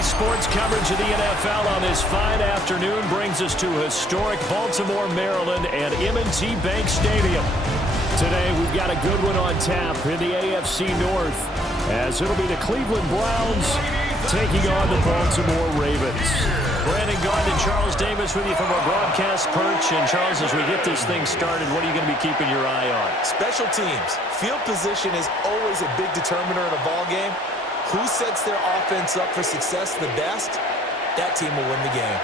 Today's sports coverage of the NFL on this fine afternoon brings us to historic Baltimore, Maryland and M&T Bank Stadium. Today we've got a good one on tap in the AFC North, as it'll be the Cleveland Browns taking on the Baltimore Ravens. Brandon Gaudin and Charles Davis with you from our broadcast perch. And Charles, as we get this thing started, what are you going to be keeping your eye on? Special teams. Field position is always a big determiner in a ball game. Who sets their offense up for success the best, that team will win the game.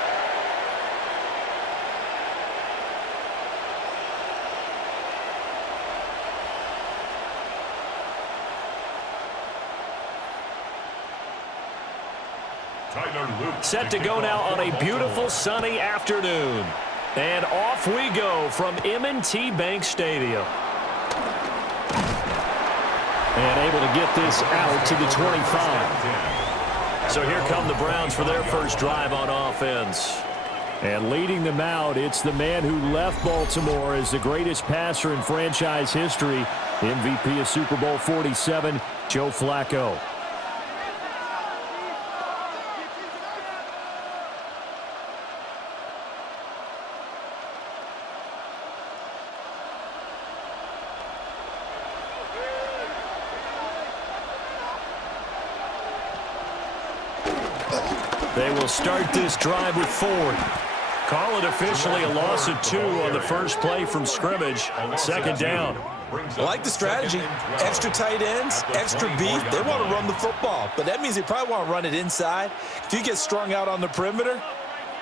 Set to go now on a beautiful sunny afternoon. And off we go from M&T Bank Stadium. And able to get this out to the 25. So here come the Browns for their first drive on offense. And leading them out, it's the man who left Baltimore as the greatest passer in franchise history, MVP of Super Bowl 47, Joe Flacco. They will start this drive with Ford. Call it officially a loss of 2 on the first play from scrimmage. Second down. I like the strategy. Extra tight ends, extra beef. They want to run the football, but that means they probably want to run it inside. If you get strung out on the perimeter,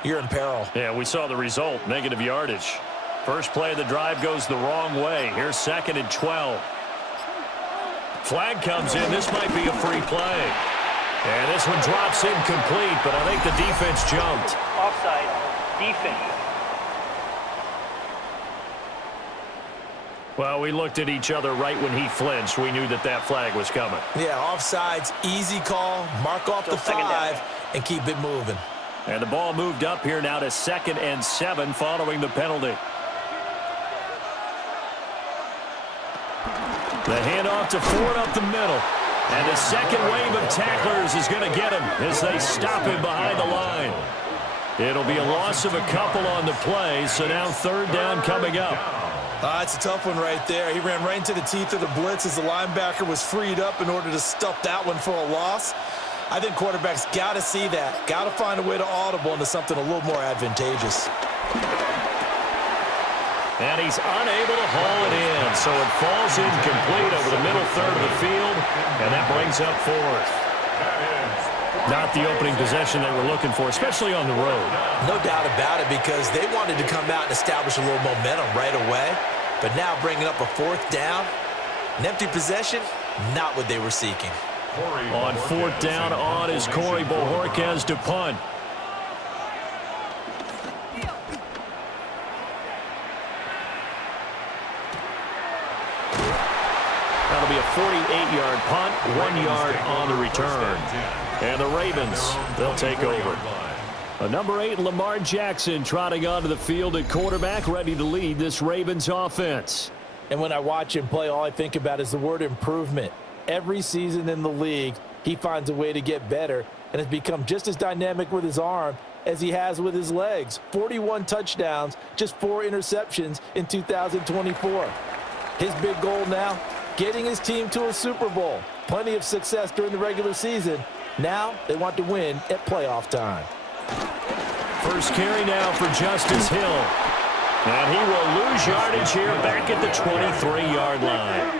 you're in peril. Yeah, we saw the result, negative yardage. First play of the drive goes the wrong way. Here's 2nd and 12. Flag comes in. This might be a free play. And this one drops incomplete, but I think the defense jumped. Offside, defense. Well, we looked at each other right when he flinched. We knew that that flag was coming. Yeah, offsides, easy call, mark off the 5, and keep it moving. And the ball moved up here now to 2nd and 7 following the penalty. The handoff to Ford up the middle. And the second wave of tacklers is going to get him as they stop him behind the line. It'll be a loss of a couple on the play, so now 3rd down coming up. It's a tough one right there. He ran right into the teeth of the blitz as the linebacker was freed up in order to stuff that one for a loss. I think quarterbacks got to see that. Got to find a way to audible into something a little more advantageous. And he's unable to haul it in, so it falls incomplete over the middle third of the field, and that brings up 4th. Not the opening possession they were looking for, especially on the road. No doubt about it, because they wanted to come out and establish a little momentum right away, but now bringing up a 4th down, an empty possession, not what they were seeking. On 4th down, on is Corey Bojorquez to punt. That'll be a 48-yard punt, 1 yard on the return. And the Ravens, they'll take over. A number 8, Lamar Jackson, trotting onto the field at quarterback, ready to lead this Ravens offense. And when I watch him play, all I think about is the word improvement. Every season in the league, he finds a way to get better and has become just as dynamic with his arm as he has with his legs. 41 touchdowns, just 4 interceptions in 2024. His big goal now, getting his team to a Super Bowl. Plenty of success during the regular season. Now they want to win at playoff time. First carry now for Justice Hill. And he will lose yardage here back at the 23-yard line.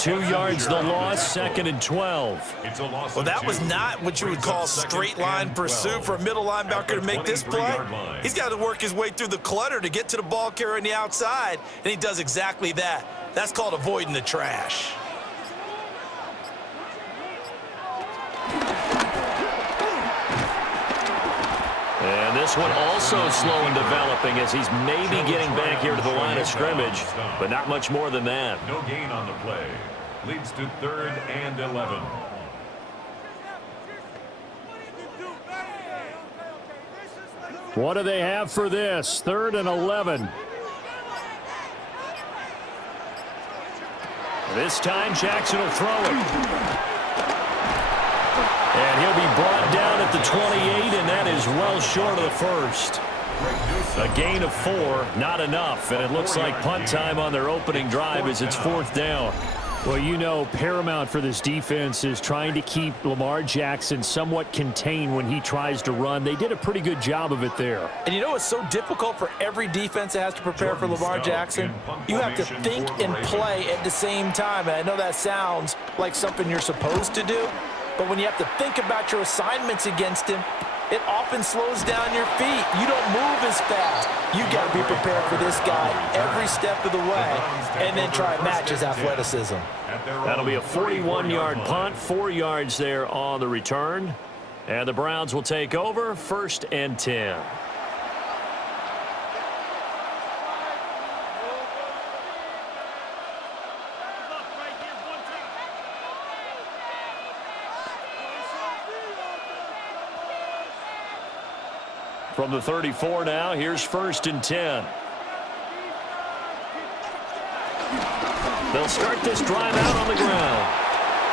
2 yards the loss, 2nd and 12. Well, that was not what you would call straight line pursuit for a middle linebacker to make this play. He's got to work his way through the clutter to get to the ball carrier on the outside, and he does exactly that. That's called avoiding the trash. And this one also slow in developing as he's maybe getting back here to the line of scrimmage, but not much more than that. No gain on the play. Leads to 3rd and 11. What do they have for this? 3rd and 11. This time Jackson will throw it. And he'll be brought down at the is well short of the first. A gain of 4, not enough, and it looks like punt time on their opening drive as it's 4th down. Well, you know, paramount for this defense is trying to keep Lamar Jackson somewhat contained when he tries to run. They did a pretty good job of it there. And you know it's so difficult for every defense that has to prepare for Lamar Jackson? You have to think and play at the same time. And I know that sounds like something you're supposed to do, but when you have to think about your assignments against him, it often slows down your feet. You don't move as fast. You got to be prepared for this guy every step of the way and then try and match his athleticism. That'll be a 41-yard punt, 4 yards there on the return. And the Browns will take over, 1st and 10. From the 34 now, here's 1st and 10. They'll start this drive out on the ground.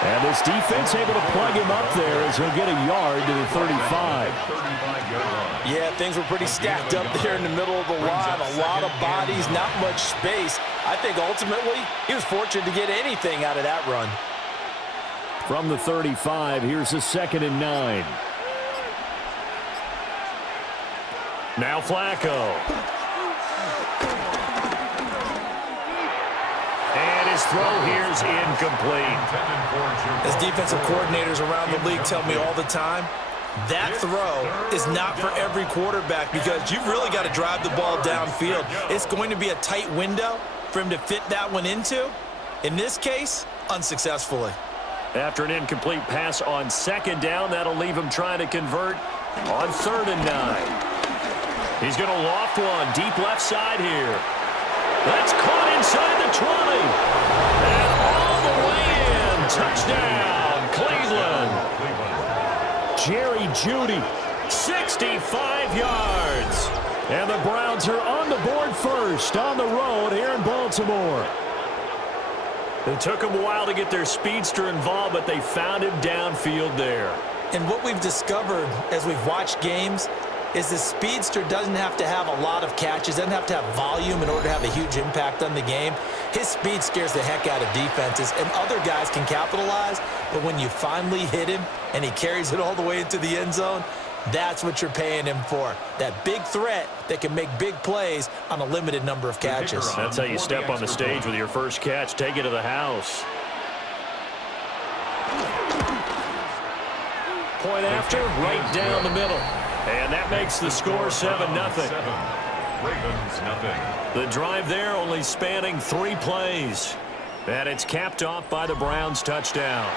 And this defense able to plug him up there as he'll get a yard to the 35. Yeah, things were pretty stacked up there in the middle of the line. A lot of bodies, not much space. I think ultimately he was fortunate to get anything out of that run. From the 35, here's a 2nd and 9. Now Flacco. And his throw here's incomplete. As defensive coordinators around the league tell me all the time, that throw is not for every quarterback because you've really got to drive the ball downfield. It's going to be a tight window for him to fit that one into. In this case, unsuccessfully. After an incomplete pass on 2nd down, that'll leave him trying to convert on 3rd and 9. He's going to loft one deep left side here. That's caught inside the 20. And all the way in. Touchdown, Cleveland. Jerry Jeudy, 65 yards. And the Browns are on the board first on the road here in Baltimore. It took them a while to get their speedster involved, but they found him downfield there. And what we've discovered as we've watched games is the speedster doesn't have to have a lot of catches, doesn't have to have volume in order to have a huge impact on the game. His speed scares the heck out of defenses, and other guys can capitalize, but when you finally hit him and he carries it all the way into the end zone, that's what you're paying him for. That big threat that can make big plays on a limited number of catches. That's how you step on the stage with your first catch. Take it to the house. Point after, right down the middle. And that makes the score 7-0. Ravens, nothing. The drive there only spanning 3 plays. And it's capped off by the Browns' touchdown.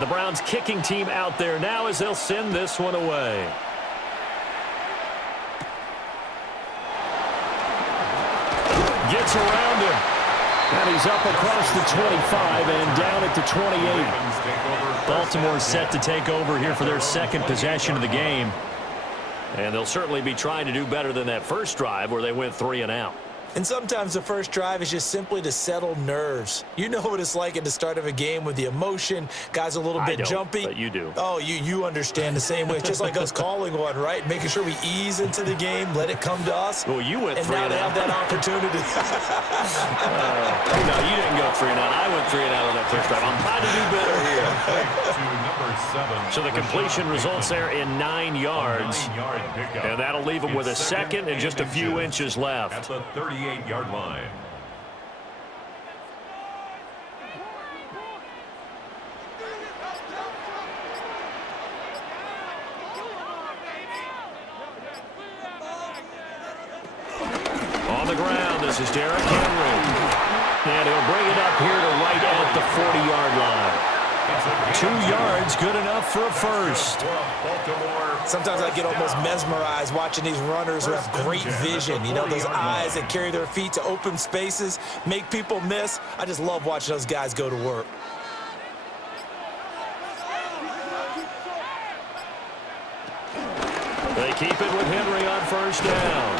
The Browns kicking team out there now as they'll send this one away. Gets around him. And he's up across the 25 and down at the 28. Baltimore set to take over here for their 2nd possession of the game. And they'll certainly be trying to do better than that first drive where they went 3 and out. And sometimes the first drive is just simply to settle nerves. You know what it's like at the start of a game with the emotion. Guys a little bit jumpy. But you do. Oh, you understand the same way. It's just like us calling one, right? Making sure we ease into the game, let it come to us. Well, you went 3 and now they have that opportunity. No, you didn't go 3 and out. I went 3 and out on that first drive. I'm trying to do better here. So the completion results there in 9 yards. And that'll leave them with a 2nd and just a few inches left. At the 38-yard line. On the ground, this is Derrick Henry. And he'll bring it up here to right at the 40-yard line. 2 yards, good enough for a first. Sometimes I get almost mesmerized watching these runners who have great vision. You know, those eyes that carry their feet to open spaces, make people miss. I just love watching those guys go to work. They keep it with Henry on first down.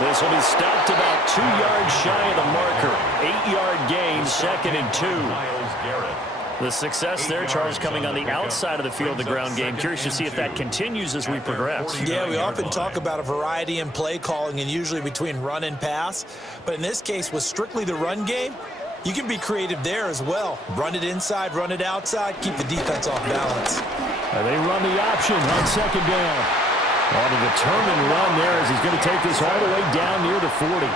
This will be stopped about 2 yards shy of the marker. 8-yard gain, 2nd and 2. The success there, Charles, coming on the outside of the field, the ground game. Curious to see if that continues as we progress. Yeah, we often talk about a variety in play calling and usually between run and pass. But in this case, with strictly the run game, you can be creative there as well. Run it inside, run it outside, keep the defense off balance. They run the option on 2nd down. On a determined run there as he's going to take this all the way down near the 40.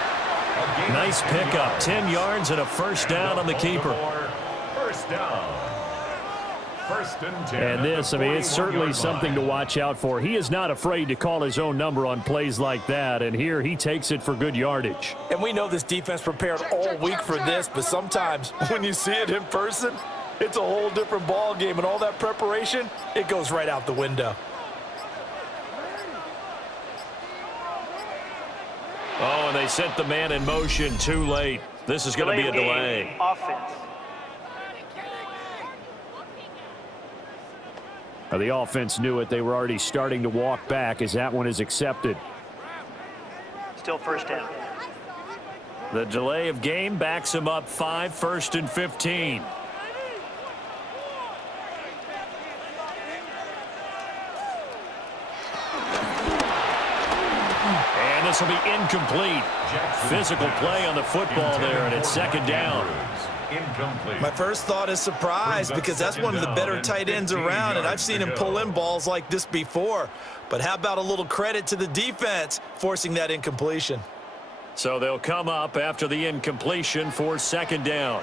Nice pickup, 10 yards and a first down on the keeper. First down. First and 10. And this, I mean, it's certainly something to watch out for. He is not afraid to call his own number on plays like that, and here he takes it for good yardage. And we know this defense prepared all week for this, but sometimes when you see it in person, it's a whole different ball game, and all that preparation, it goes right out the window. Oh, and they sent the man in motion too late. This is going to be a delay. Offense. The offense knew it. They were already starting to walk back as that one is accepted. Still first down. The delay of game backs him up 5, 1st and 15. And this will be incomplete. Physical play on the football there, and it's 2nd down. Incomplete. My first thought is surprise because that's one of the better tight ends around, and I've seen him pull in balls like this before. But how about a little credit to the defense forcing that incompletion? So they'll come up after the incompletion for 2nd down.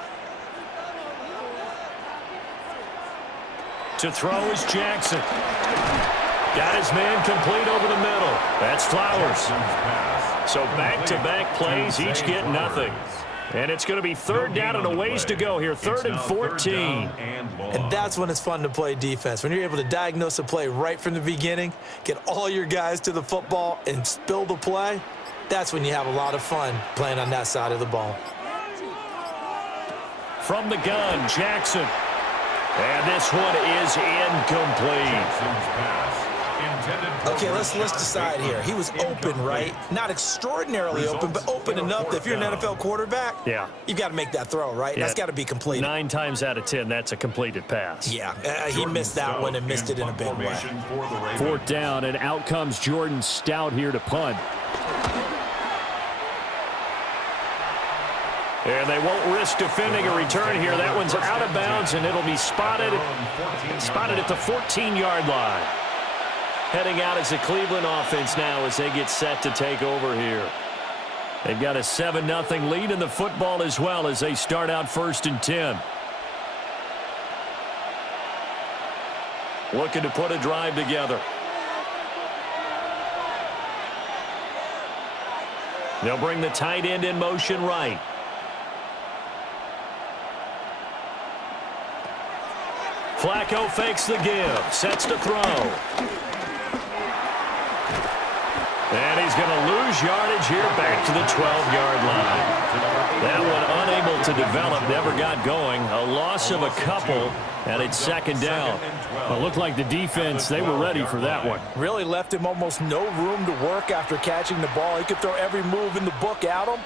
To throw is Jackson. Got his man complete over the middle. That's Flowers. So back-to-back plays, each get nothing. And it's going to be 3rd down and a ways to go here, 3rd and 14. And that's when it's fun to play defense. When you're able to diagnose a play right from the beginning, get all your guys to the football and spill the play, that's when you have a lot of fun playing on that side of the ball. From the gun, Jackson. And this one is incomplete. Okay, let's decide here. He was open, right? Not extraordinarily open, but open enough that if you're an NFL quarterback, yeah, you've got to make that throw, right? Yeah. That's got to be completed. 9 times out of 10, that's a completed pass. Yeah, he missed that one and missed it in a big way. 4th down, and out comes Jordan Stout here to punt. And they won't risk defending a return here. That one's out of bounds, and it'll be spotted at the 14-yard line. Heading out as the Cleveland offense now as they get set to take over here. They've got a 7-0 lead in the football as well as they start out 1st and 10. Looking to put a drive together. They'll bring the tight end in motion right. Flacco fakes the give, sets to throw. And he's going to lose yardage here back to the 12-yard line. That one unable to develop, never got going. A loss of a couple, and it's 2nd down. It looked like the defense, they were ready for that one. Really left him almost no room to work after catching the ball. He could throw every move in the book at him.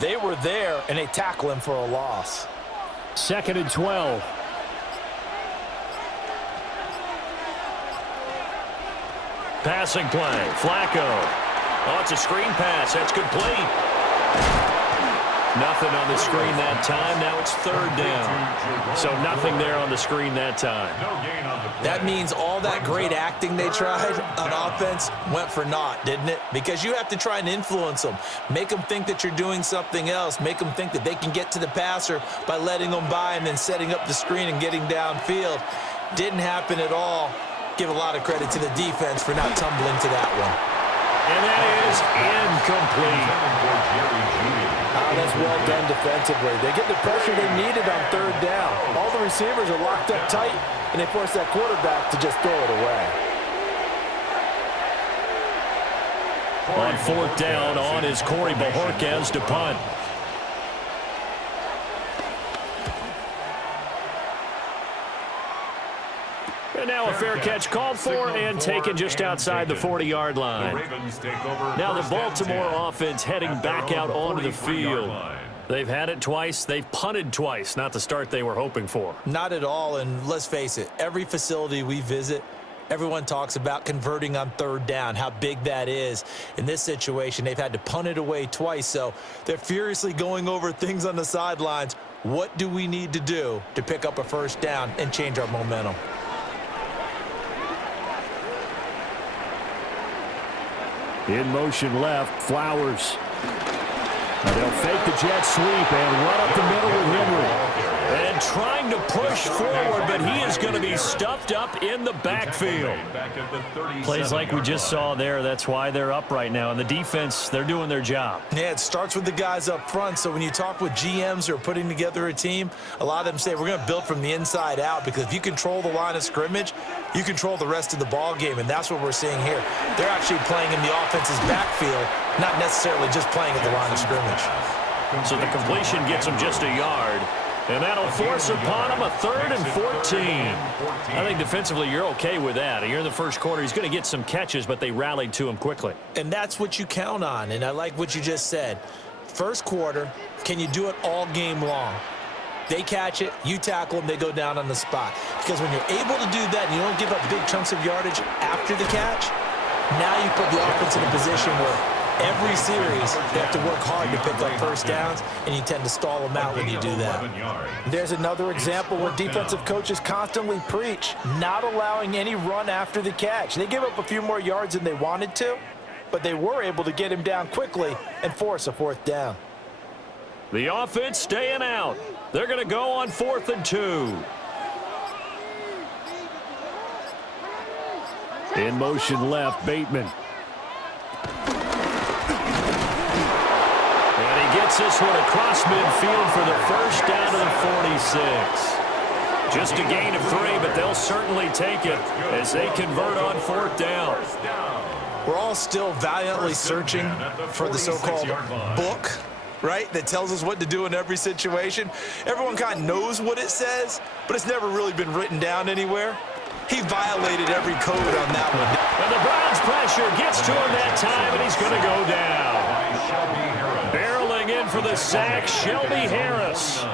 They were there, and they tackle him for a loss. 2nd and 12. Passing play, Flacco. Oh, it's a screen pass. That's complete. Nothing on the screen that time. Now it's 3rd down. So nothing there on the screen that time. That means all that great acting they tried on offense went for naught, didn't it? Because you have to try and influence them. Make them think that you're doing something else. Make them think that they can get to the passer by letting them by and then setting up the screen and getting downfield. Didn't happen at all. Give a lot of credit to the defense for not tumbling to that one. And that is incomplete. That's was well done defensively. They get the pressure they needed on third down. All the receivers are locked up tight, and they force that quarterback to just throw it away. On fourth down, on is Corey Bajorquez to punt. And now a fair catch called for and taken just outside the 40-yard line. Now the Baltimore offense heading back out onto the field. They've had it twice. They've punted twice. Not the start they were hoping for. Not at all, and let's face it, every facility we visit, everyone talks about converting on third down, how big that is. In this situation, they've had to punt it away twice, so they're furiously going over things on the sidelines. What do we need to do to pick up a first down and change our momentum? In motion left, Flowers. They'll fake the jet sweep and run up the middle with Henry. And trying to push forward, but he is going to be stuffed up in the backfield. Plays like we just saw there. That's why they're up right now. And the defense, they're doing their job. Yeah, it starts with the guys up front. So when you talk with GMs who are putting together a team, a lot of them say we're going to build from the inside out, because if you control the line of scrimmage, you control the rest of the ball game, and that's what we're seeing here. They're actually playing in the offense's backfield, not necessarily just playing at the line of scrimmage. So the completion gets him just a yard. And that'll force upon him a 3rd and 14. I think defensively you're okay with that. Here in the first quarter, he's going to get some catches, but they rallied to him quickly. And that's what you count on, and I like what you just said. First quarter, can you do it all game long? They catch it, you tackle them, they go down on the spot. Because when you're able to do that and you don't give up big chunks of yardage after the catch, now you put the offense in a position where every series, they have to work hard to pick up first downs, and you tend to stall them out when you do that. There's another example where defensive coaches constantly preach, not allowing any run after the catch. They give up a few more yards than they wanted to, but they were able to get him down quickly and force a 4th down. The offense staying out. They're going to go on 4th and 2. In motion left, Bateman. Gets this one across midfield for the first down to the 46. Just a gain of 3, but they'll certainly take it as they convert on 4th down. We're all still valiantly searching for the so-called book, right, that tells us what to do in every situation. Everyone kind of knows what it says, but it's never really been written down anywhere. He violated every code on that one. And the Browns pressure gets to him that time, and he's going to go down. In for the sack, Shelby Harris.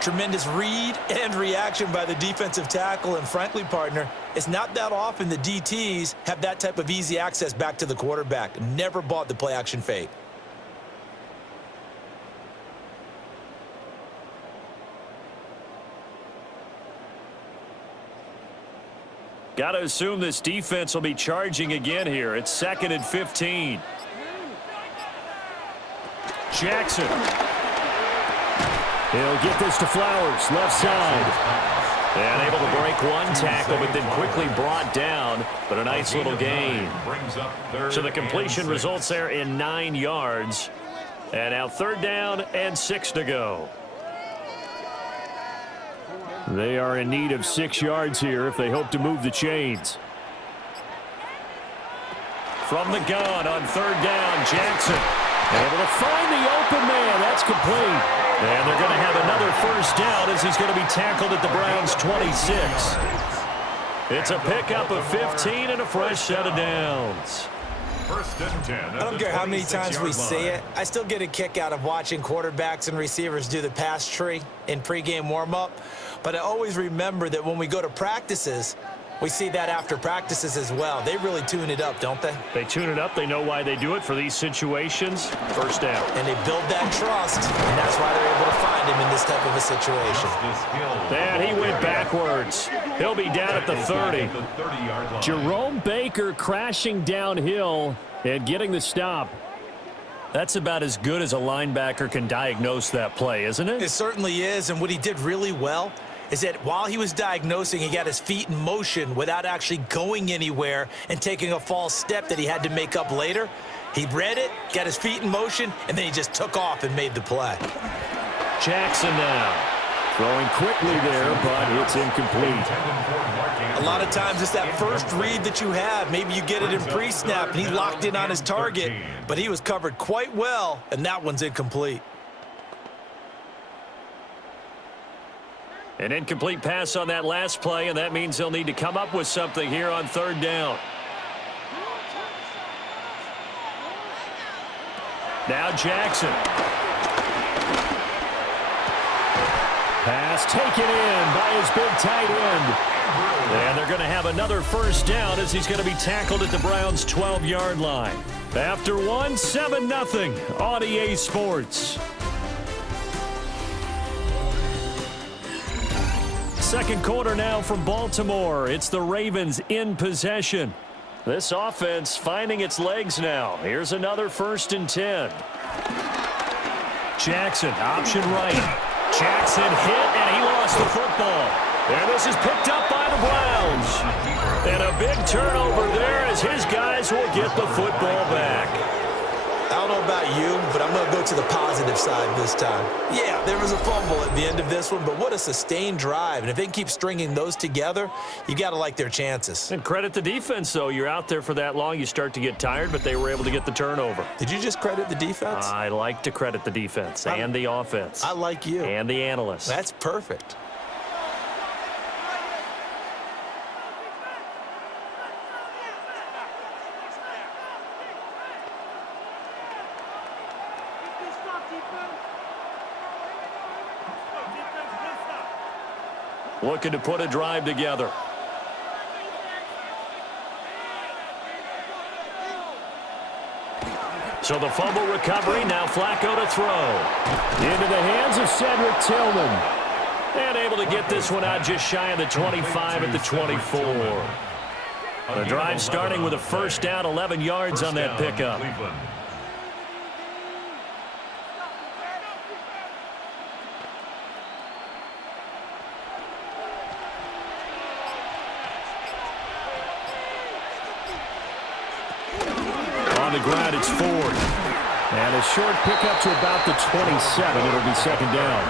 Tremendous read and reaction by the defensive tackle, and frankly, partner, it's not that often the DTs have that type of easy access back to the quarterback. Never bought the play-action fake. Got to assume this defense will be charging again here. It's 2nd and 15. Jackson. He'll get this to Flowers, left side. And able to break one tackle, but then quickly brought down. But a nice little gain. So the completion results there in 9 yards. And now 3rd down and 6 to go. They are in need of 6 yards here if they hope to move the chains. From the gun on 3rd down, Jackson. Able to find the open man. That's complete. And they're going to have another first down as he's going to be tackled at the Browns' 26. It's a pickup of 15 and a fresh set of downs. I don't care how many times we say it. I still get a kick out of watching quarterbacks and receivers do the pass tree in pregame warm-up. But I always remember that when we go to practices, we see that after practices as well. They really tune it up, don't they? They tune it up. They know why they do it for these situations. First down. And they build that trust, and that's why they're able to find him in this type of a situation. And he went backwards. He'll be down at the 30. Jerome Baker crashing downhill and getting the stop. That's about as good as a linebacker can diagnose that play, isn't it? It certainly is, and what he did really well is that while he was diagnosing, he got his feet in motion without actually going anywhere and taking a false step that he had to make up later. He read it, got his feet in motion, and then he just took off and made the play. Jackson now. Throwing quickly there, but it's incomplete. A lot of times it's that first read that you have. Maybe you get it in pre-snap, and he locked in on his target, but he was covered quite well, and that one's incomplete. An incomplete pass on that last play, and that means they'll need to come up with something here on third down. Now Jackson. Pass taken in by his big tight end. And they're going to have another first down as he's going to be tackled at the Browns' 12-yard line. After one, 7-0 on EA Sports. Second quarter now from Baltimore. It's the Ravens in possession. This offense finding its legs now. Here's another 1st and 10. Jackson, option right. Jackson hit, and he lost the football. And this is picked up by the Browns. And a big turnover there as his guys will get the football back. I don't know about you, but I'm going to go to the positive side this time. Yeah, there was a fumble at the end of this one, but what a sustained drive. And if they can keep stringing those together, you got to like their chances. And credit the defense, though. You're out there for that long, you start to get tired, but they were able to get the turnover. Did you just credit the defense? I like to credit the defense and the offense. I like you. And the analysts. That's perfect. Looking to put a drive together. So the fumble recovery, now Flacco to throw. Into the hands of Cedric Tillman. And able to get this one out just shy of the 25 at the 24. The drive starting with a first down, 11 yards on that pickup. On the ground, it's Ford. And a short pickup to about the 27. It'll be second down.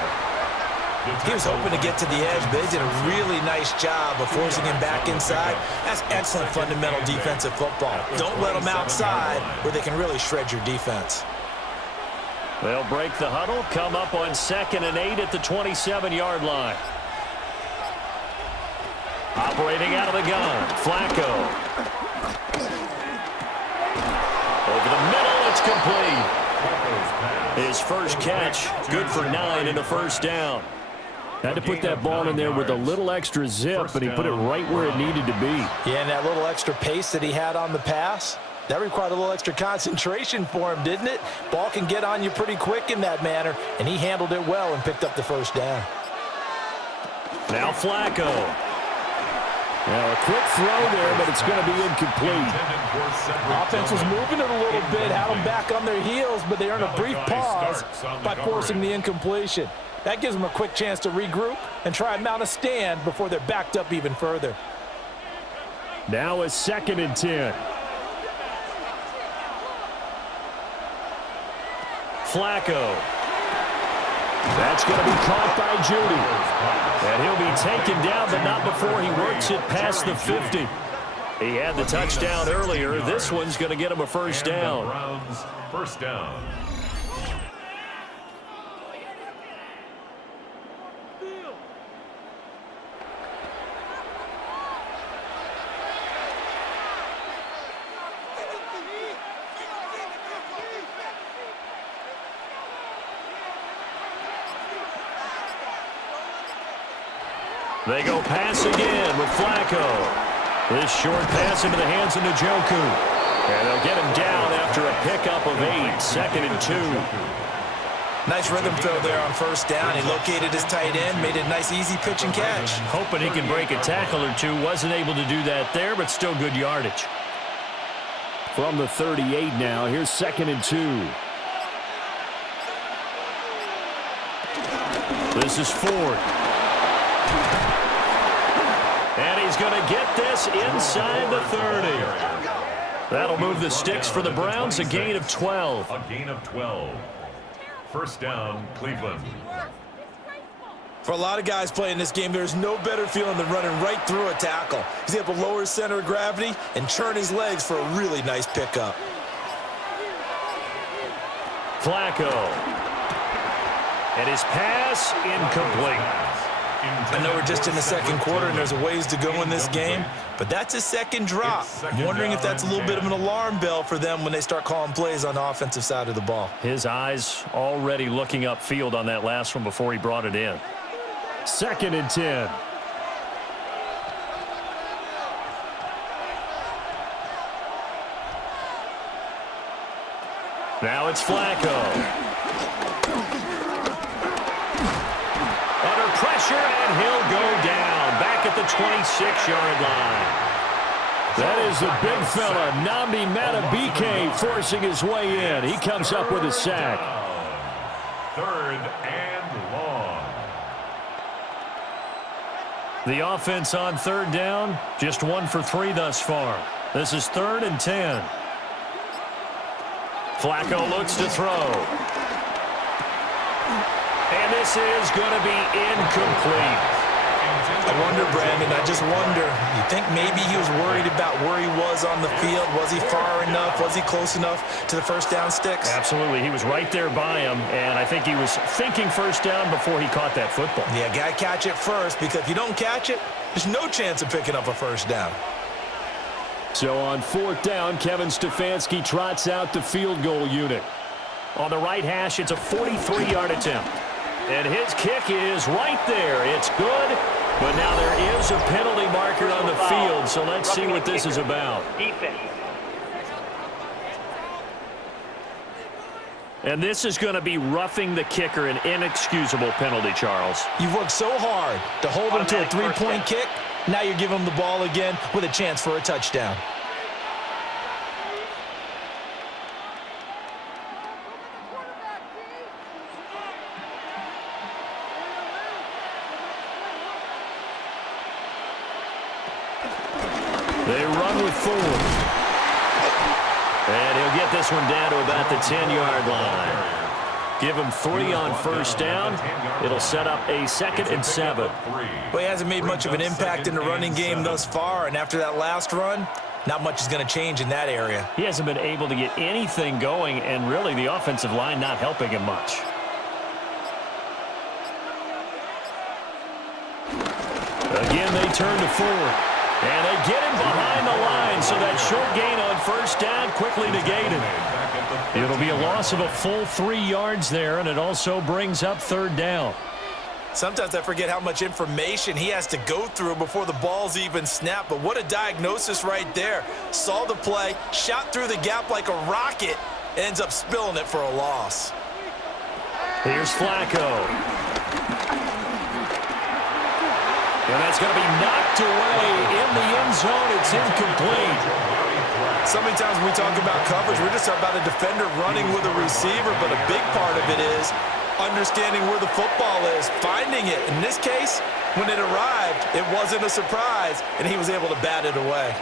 He was hoping to get to the edge, but they did a really nice job of forcing him back inside. That's excellent fundamental defensive football. Don't let them outside where they can really shred your defense. They'll break the huddle, come up on 2nd and 8 at the 27-yard line. Operating out of the gun, Flacco. Over the middle, it's complete. His first catch, good for 9 and a first down. Had to put that ball in there with a little extra zip, but he put it right where it needed to be. Yeah, and that little extra pace that he had on the pass, that required a little extra concentration for him, didn't it? Ball can get on you pretty quick in that manner, and he handled it well and picked up the first down. Now Flacco. Now a quick throw there, but it's going to be incomplete. Offense was moving it a little bit, had them back on their heels, but they earned a brief pause by forcing the incompletion. That gives them a quick chance to regroup and try and mount a stand before they're backed up even further. Now a 2nd and 10. Flacco. That's going to be caught by Judy. And he'll be taken down, but not before he works it past the 50. He had the touchdown earlier. This one's going to get him a first down. Browns, first down. They go pass again with Flacco. This short pass into the hands of Njoku. And they'll get him down after a pickup of 8, 2nd and 2. Nice rhythm throw there on first down. He located his tight end, made it a nice easy pitch and catch. Hoping he can break a tackle or two. Wasn't able to do that there, but still good yardage. From the 38 now, here's 2nd and 2. This is Ford. And he's going to get this inside the 30. That'll move the sticks for the Browns, a gain of 12. A gain of 12. First down, Cleveland. For a lot of guys playing this game, there's no better feeling than running right through a tackle. He's able to lower his center of gravity and churn his legs for a really nice pickup. Flacco. And his pass incomplete. I know we're just in the second quarter and there's a ways to go in this game, but that's his second drop. I'm wondering if that's a little bit of an alarm bell for them when they start calling plays on the offensive side of the ball. His eyes already looking upfield on that last one before he brought it in. 2nd and 10. Now it's Flacco. Under pressure, and he'll go down. Back at the 26-yard line. That is the big fella, Nnamdi Madubuike, forcing his way in. He comes up with a sack. 3rd and long. The offense on 3rd down, just 1 for 3 thus far. This is 3rd and 10. Flacco looks to throw. And this is going to be incomplete. I wonder, Brandon, I just wonder, you think maybe he was worried about where he was on the field? Was he far enough? Was he close enough to the first down sticks? Absolutely. He was right there by him, and I think he was thinking first down before he caught that football. Yeah, got to catch it first, because if you don't catch it, there's no chance of picking up a first down. So on 4th down, Kevin Stefanski trots out the field goal unit. On the right hash, it's a 43-yard attempt. And his kick is right there. It's good, but now there is a penalty marker on the field, so let's see what this is about. And this is going to be roughing the kicker, an inexcusable penalty, Charles. You've worked so hard to hold him to a 3-point kick. Now you're giving him the ball again with a chance for a touchdown. They run with 4. And he'll get this one down to about the 10-yard line. Give him 3 on first down. It'll set up a 2nd and 7. Well, he hasn't made much of an impact in the running game thus far, and after that last run, not much is going to change in that area. He hasn't been able to get anything going, and really the offensive line not helping him much. Again, they turn to 4. And they get him behind the line, so that short gain on first down quickly negated. It'll be a loss of a full 3 yards there, and it also brings up 3rd down. Sometimes I forget how much information he has to go through before the ball's even snapped, but what a diagnosis right there. Saw the play, shot through the gap like a rocket, ends up spilling it for a loss. Here's Flacco. And that's going to be knocked away in the end zone. It's incomplete. So many times when we talk about coverage, we're just talking about a defender running with a receiver, but a big part of it is understanding where the football is, finding it. In this case, when it arrived, it wasn't a surprise, and he was able to bat it away.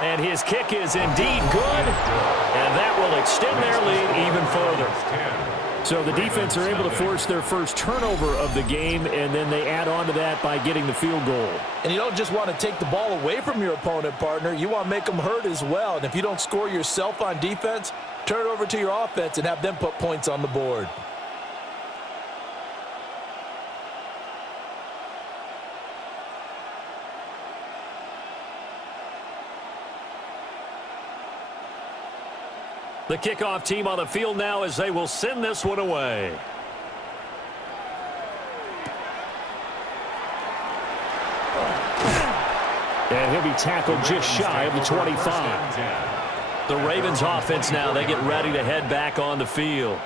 And his kick is indeed good, and that will extend their lead even further. So the defense are able to force their first turnover of the game, and then they add on to that by getting the field goal. And you don't just want to take the ball away from your opponent, partner. You want to make them hurt as well. And if you don't score yourself on defense, turn it over to your offense and have them put points on the board. The kickoff team on the field now as they will send this one away. And he'll be tackled just shy of the 25. The Ravens offense now, they get ready to head back on the field.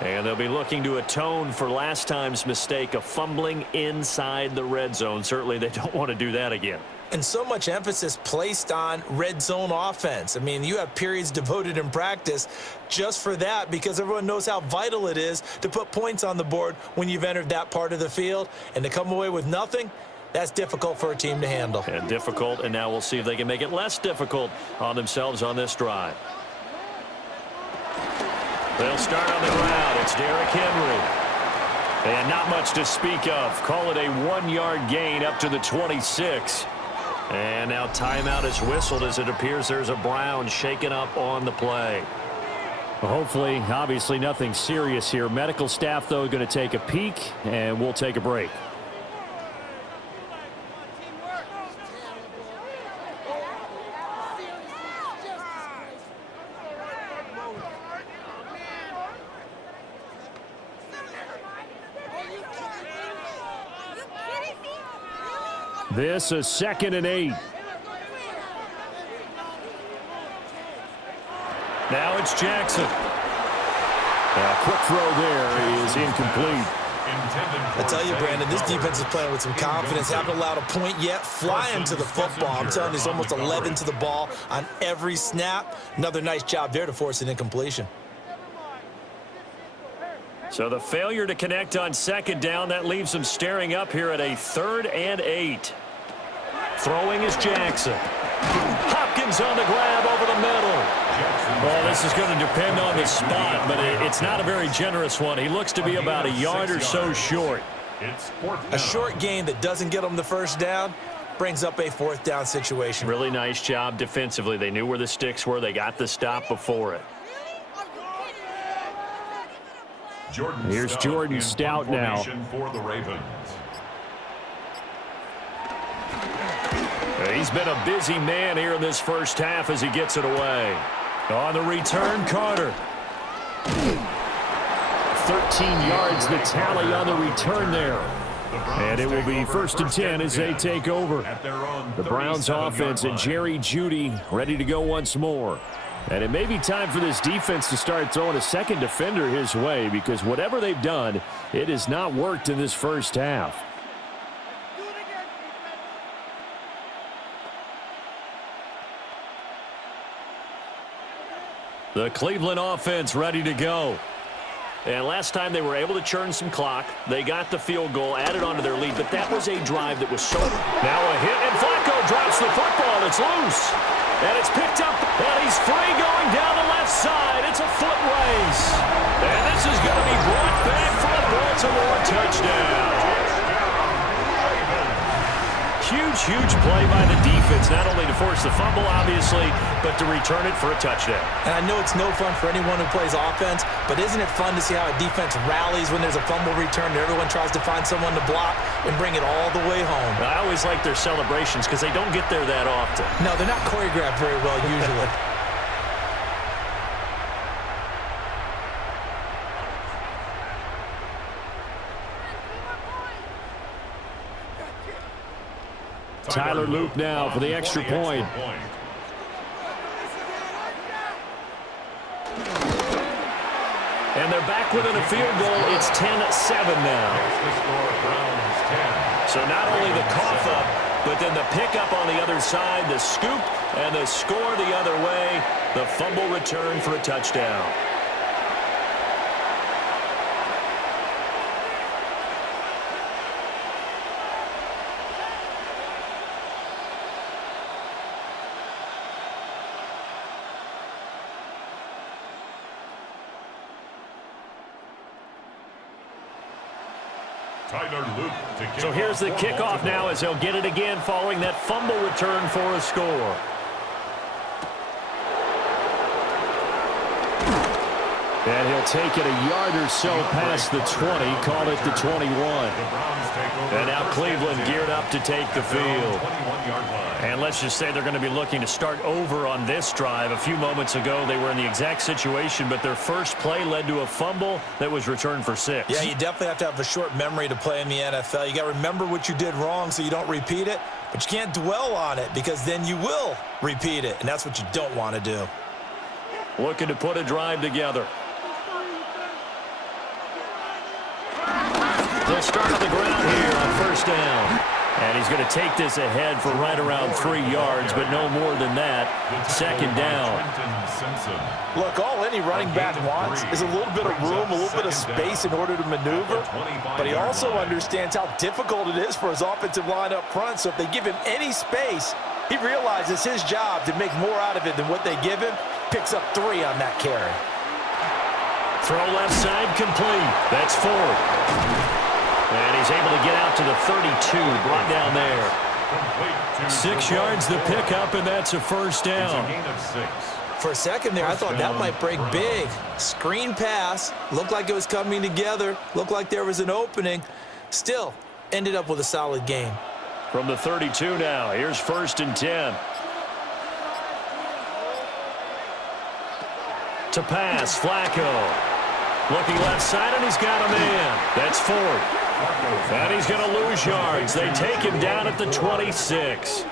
And they'll be looking to atone for last time's mistake of fumbling inside the red zone. Certainly they don't want to do that again. And so much emphasis placed on red zone offense. I mean, you have periods devoted in practice just for that because everyone knows how vital it is to put points on the board when you've entered that part of the field. And to come away with nothing, that's difficult for a team to handle. And difficult, and now we'll see if they can make it less difficult on themselves on this drive. They'll start on the ground. It's Derrick Henry. And not much to speak of. Call it a 1-yard gain up to the 26. And now timeout is whistled as it appears there's a Brown shaken up on the play. Well, hopefully, obviously nothing serious here. Medical staff, though, going to take a peek, and we'll take a break. This is 2nd and 8. Now it's Jackson. A quick throw there is incomplete. I tell you, Brandon, this defense is playing with some confidence. Haven't allowed a point yet. Flying to the football. I'm telling you, there's almost 11 to the ball on every snap. Another nice job there to force an incompletion. So the failure to connect on 2nd down, that leaves them staring up here at a 3rd and 8. Throwing is Jackson. Hopkins on the grab over the middle. Well, this is going to depend on the spot, but it's not a very generous one. He looks to be about a yard or so short. A short gain that doesn't get them the first down brings up a 4th down situation. Really nice job defensively. They knew where the sticks were. They got the stop before it. Here's Jordan Stout now. For the Ravens. He's been a busy man here in this first half as he gets it away. On the return, Carter. 13 yards the tally on the return there. And it will be 1st and 10 as they take over. The Browns offense and Jerry Jeudy ready to go once more. And it may be time for this defense to start throwing a second defender his way because whatever they've done, it has not worked in this first half. The Cleveland offense ready to go. And last time they were able to churn some clock. They got the field goal, added onto their lead, but that was a drive that was so... Now a hit, and Flacco drops the football. It's loose. And it's picked up, and he's free going down the left side. It's a foot race. And this is going to be brought back for a Baltimore touchdown. Huge play by the defense, not only to force the fumble, obviously, but to return it for a touchdown. And I know it's no fun for anyone who plays offense, but isn't it fun to see how a defense rallies when there's a fumble return and everyone tries to find someone to block and bring it all the way home? I always like their celebrations because they don't get there that often. No, they're not choreographed very well usually. Tyler Luke now for the extra point. And they're back within a field goal. It's 10-7 now. So not only the cough up, but then the pickup on the other side, the scoop, and the score the other way. The fumble return for a touchdown. So here's the kickoff now as they'll get it again following that fumble return for a score. And he'll take it a yard or so past the 20, call it the 21. And now Cleveland geared up to take the field. And let's just say they're going to be looking to start over on this drive. A few moments ago, they were in the exact situation, but their first play led to a fumble that was returned for 6. Yeah, you definitely have to have a short memory to play in the NFL. You got to remember what you did wrong so you don't repeat it, but you can't dwell on it because then you will repeat it, and that's what you don't want to do. Looking to put a drive together. They'll start on the ground here on 1st down. And he's going to take this ahead for right around 3 yards, but no more than that. Second down. Look, all any running back wants is a little bit of room, a little bit of space in order to maneuver. But he also understands how difficult it is for his offensive line up front. So if they give him any space, he realizes his job to make more out of it than what they give him. Picks up 3 on that carry. Throw left side complete. That's Ford. And he's able to get out to the 32, brought down there. 6 yards the pickup, and that's a first down. For a second there, I thought that might break big. Screen pass, looked like it was coming together, looked like there was an opening. Still, ended up with a solid gain. From the 32 now, here's 1st and 10. To pass, Flacco. Looking left side, and he's got a man. That's Ford. And he's going to lose yards. They take him down at the 26.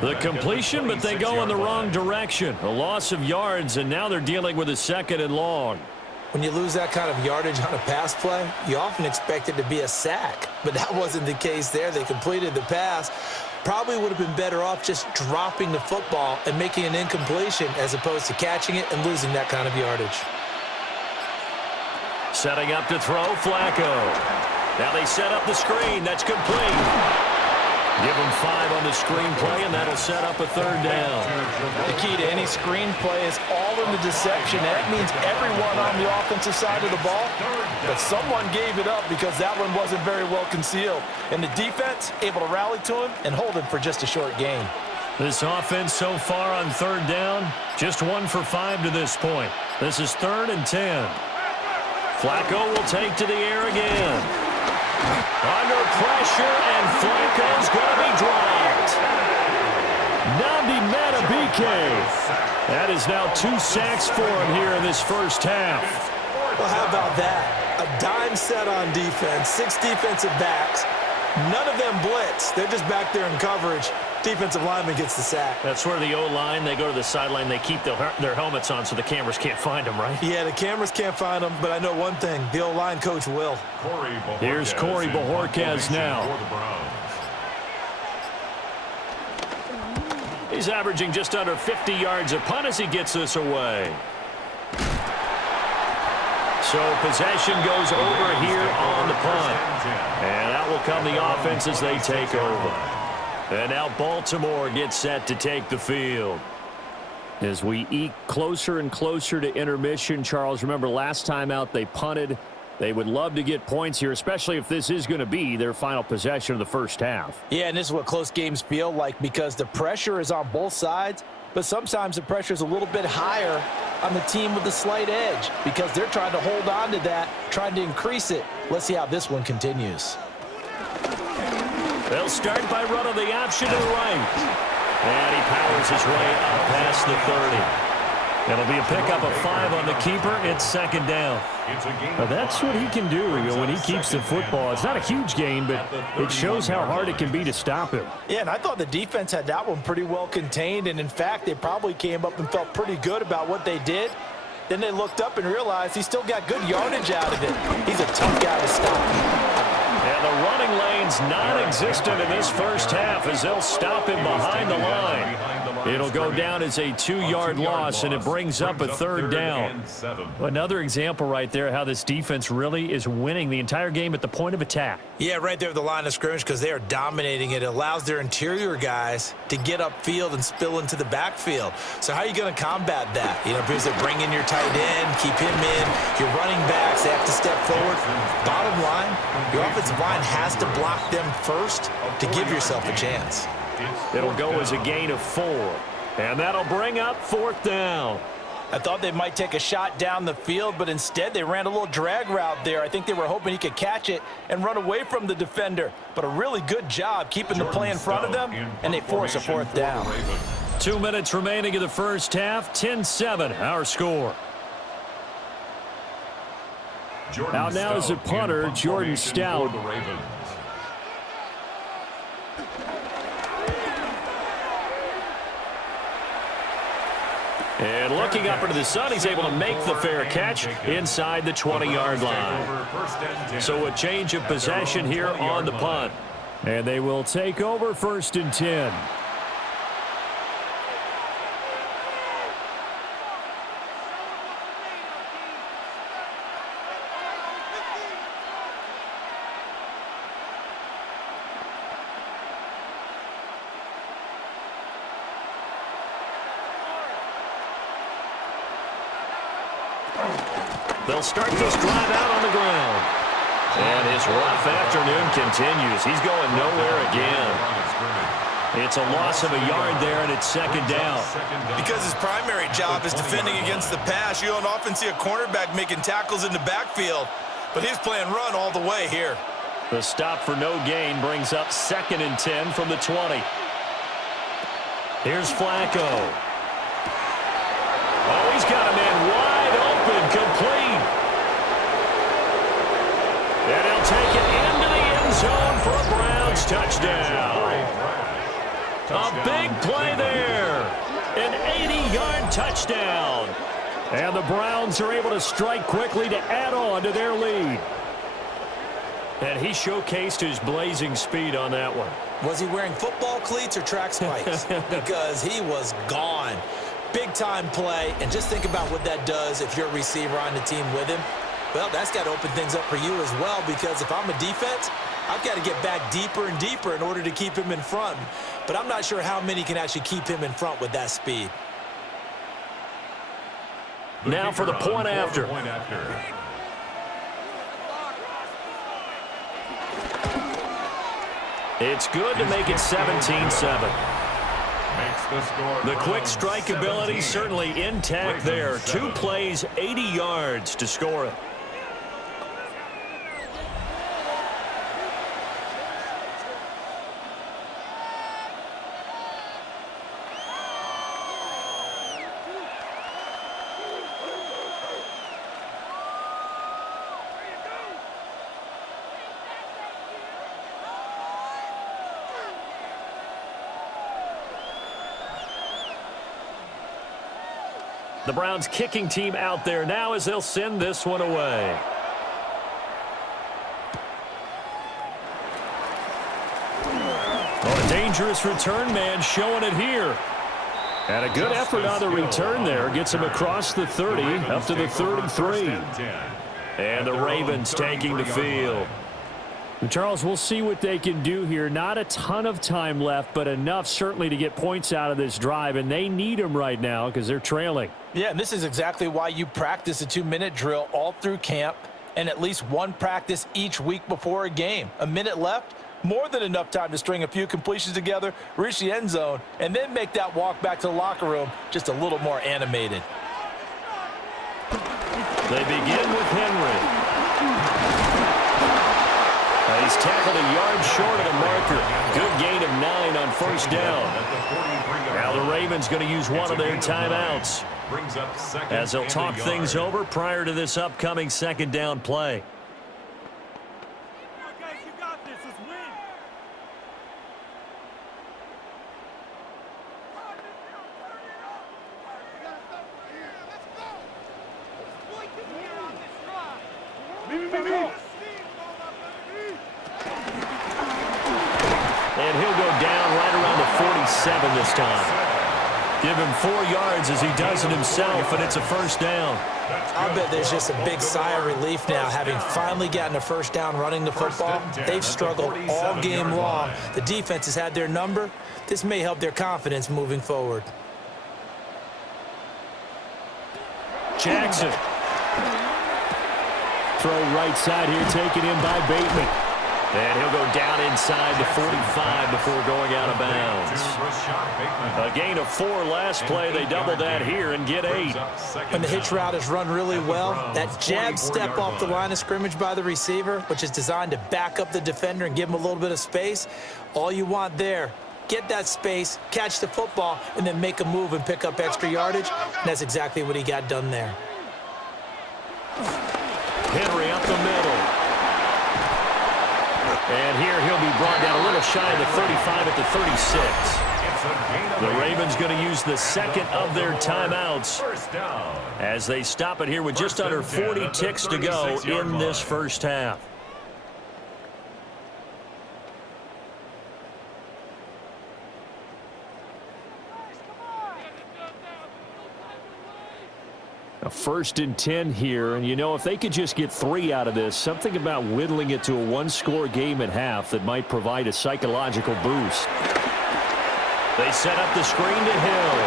The completion, but they go in the wrong direction. A loss of yards, and now they're dealing with a 2nd and long. When you lose that kind of yardage on a pass play, you often expect it to be a sack. But that wasn't the case there. They completed the pass. Probably would have been better off just dropping the football and making an incompletion as opposed to catching it and losing that kind of yardage. Setting up to throw, Flacco. Now they set up the screen. That's complete. Give them 5 on the screen play, and that'll set up a 3rd down. The key to any screen play is all in the deception. That means everyone on the offensive side of the ball, but someone gave it up because that one wasn't very well concealed. And the defense able to rally to him and hold him for just a short gain. This offense so far on 3rd down, just 1 for 5 to this point. This is 3rd and 10. Flacco will take to the air again. Under pressure, and Flacco's going to be dropped. Nnamdi Madubuike. That is now 2 sacks for him here in this first half. Well, how about that? A dime set on defense, 6 defensive backs. None of them blitz. They're just back there in coverage. Defensive lineman gets the sack. That's where the O-line, they go to the sideline, they keep their helmets on so the cameras can't find them, right? Yeah, the cameras can't find them, but I know one thing. The O-line coach will. Here's Corey Bojorquez now. He's averaging just under 50 yards a punt as he gets this away. So possession goes over here on the punt. And out will come the offense as they take over. And now Baltimore gets set to take the field. As we eke closer and closer to intermission, Charles, remember last time out they punted. They would love to get points here, especially if this is going to be their final possession of the first half. Yeah, and this is what close games feel like because the pressure is on both sides, but sometimes the pressure is a little bit higher on the team with the slight edge because they're trying to hold on to that, trying to increase it. Let's see how this one continues. They'll start by running the option to the right. And he powers his way up past the 30. It'll be a pickup of 5 on the keeper. It's 2nd down. That's what he can do when he keeps the football. It's not a huge gain, but it shows how hard it can be to stop him. Yeah, and I thought the defense had that one pretty well contained. And, in fact, they probably came up and felt pretty good about what they did. Then they looked up and realized he still got good yardage out of it. He's a tough guy to stop. And the running lane's non-existent in this first half as they'll stop him behind the line. It'll go down as a 2-yard loss, and it brings up a 3rd down. Another example right there how this defense really is winning the entire game at the point of attack. Yeah, right there at the line of scrimmage because they are dominating it. It allows their interior guys to get upfield and spill into the backfield. So how are you going to combat that? You know, because they bring in your tight end, keep him in. Your running backs, they have to step forward. Bottom line, your offensive line has to block them first to give yourself a chance. It'll go as a gain of 4. And that'll bring up 4th down. I thought they might take a shot down the field, but instead they ran a little drag route there. I think they were hoping he could catch it and run away from the defender. But a really good job keeping the play in front of them, and they force a 4th down. 2 minutes remaining in the first half. 10-7, our score. Out now is the punter, Jordan Stout. And looking up into the sun, he's able to make the fair catch inside the 20-yard line. So a change of possession here on the punt. And they will take over 1st and 10. They'll start this drive out on the ground. And his rough afternoon continues. He's going nowhere again. It's a loss of a yard there, and it's 2nd down. Because his primary job is defending against the pass, you don't often see a cornerback making tackles in the backfield. But he's playing run all the way here. The stop for no gain brings up 2nd and 10 from the 20. Here's Flacco. Oh, he's got a man wide open, complete. And he'll take it into the end zone for a Browns touchdown. A big play there. An 80-yard touchdown. And the Browns are able to strike quickly to add on to their lead. And he showcased his blazing speed on that one. Was he wearing football cleats or track spikes? Because he was gone. Big-time play, and just think about what that does if you're a receiver on the team with him. Well, that's got to open things up for you as well, because if I'm a defense, I've got to get back deeper and deeper in order to keep him in front. But I'm not sure how many can actually keep him in front with that speed. Now for the point after. It's good to make it 17-7. The quick strike ability certainly intact there. 2 plays, 80 yards to score it. The Browns kicking team out there now as they'll send this one away. Oh, a dangerous return man showing it here. And a good effort on the return there. Gets him across the 30 up to the 33. And the Ravens taking the field. Charles, we'll see what they can do here. Not a ton of time left, but enough certainly to get points out of this drive, and they need them right now because they're trailing. Yeah, and this is exactly why you practice a 2-minute drill all through camp and at least one practice each week before a game. A minute left, more than enough time to string a few completions together, reach the end zone, and then make that walk back to the locker room just a little more animated. They begin with Henry. He's tackled a yard short of the marker. Good gain of 9 on 1st down. Now the Ravens going to use one of their timeouts as they'll talk things over prior to this upcoming 2nd down play. And he'll go down right around the 47 this time. Give him 4 yards as he does it himself, and it's a 1st down. I'll bet there's just a big sigh of relief now, having finally gotten a 1st down running the football. They've struggled all game long. The defense has had their number. This may help their confidence moving forward. Jackson. Throw right side here, taken in by Bateman. And he'll go down inside the 45 before going out of bounds. A gain of 4 last play. They double that here and get 8. When the hitch route is run really well, that jab step off the line of scrimmage by the receiver, which is designed to back up the defender and give him a little bit of space, all you want there, get that space, catch the football, and then make a move and pick up extra yardage. And that's exactly what he got done there. Henry up the middle. And here he'll be brought down a little shy of the 35 at the 36. The Ravens going to use the 2nd of their timeouts as they stop it here with just under 40 ticks to go in this 1st half. A 1st and 10 here, and if they could just get 3 out of this, something about whittling it to a one-score game at half that might provide a psychological boost. They set up the screen to Hill.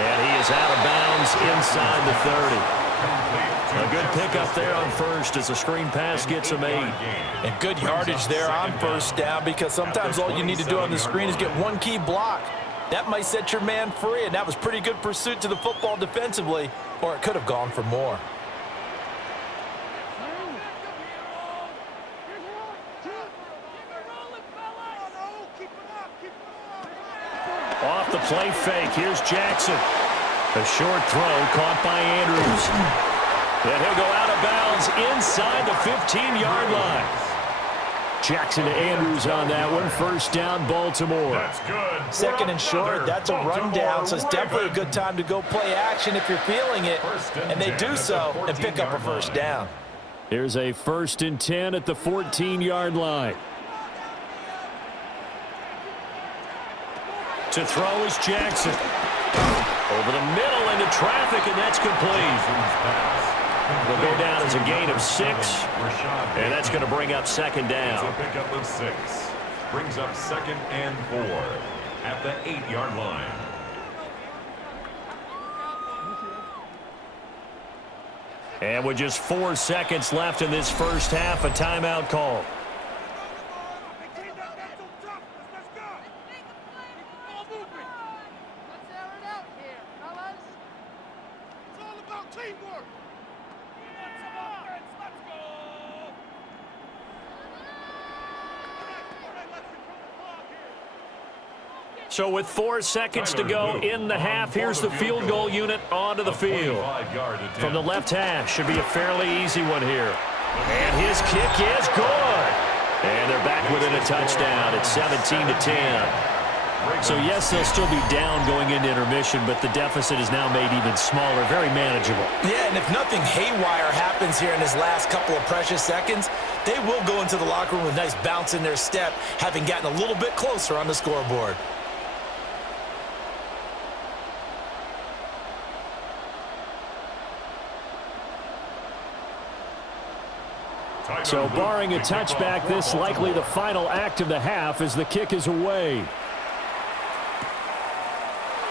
And he is out of bounds inside the 30. A good pickup there on first as the screen pass gets him 8. And good yardage there on 1st down, because sometimes all you need to do on the screen is get one key block. That might set your man free, and that was pretty good pursuit to the football defensively, or it could have gone for more. Off the play fake, here's Jackson. A short throw caught by Andrews. And he'll go out of bounds inside the 15-yard line. Jackson to Andrews on that one. 1st down, Baltimore. That's good. 2nd and short, that's a rundown, so it's definitely a good time to go play action if you're feeling it. And they do so and pick up a 1st down. Here's a 1st and 10 at the 14-yard line. To throw is Jackson. Over the middle into traffic, and that's complete. Will go down as a gain of 6, and that's going to bring up 2nd down. It's a pickup of 6. Brings up 2nd and 4 at the 8-yard line. And with just 4 seconds left in this 1st half, a timeout call. So with 4 seconds to go in the half, here's the field goal unit onto the field. From the left hash, should be a fairly easy one here. And his kick is good. And they're back within a touchdown. It's 17-10. So yes, they'll still be down going into intermission, but the deficit is now made even smaller, very manageable. Yeah, and if nothing haywire happens here in his last couple of precious seconds, they will go into the locker room with a nice bounce in their step, having gotten a little bit closer on the scoreboard. So barring a touchback, this likely the final act of the half as the kick is away.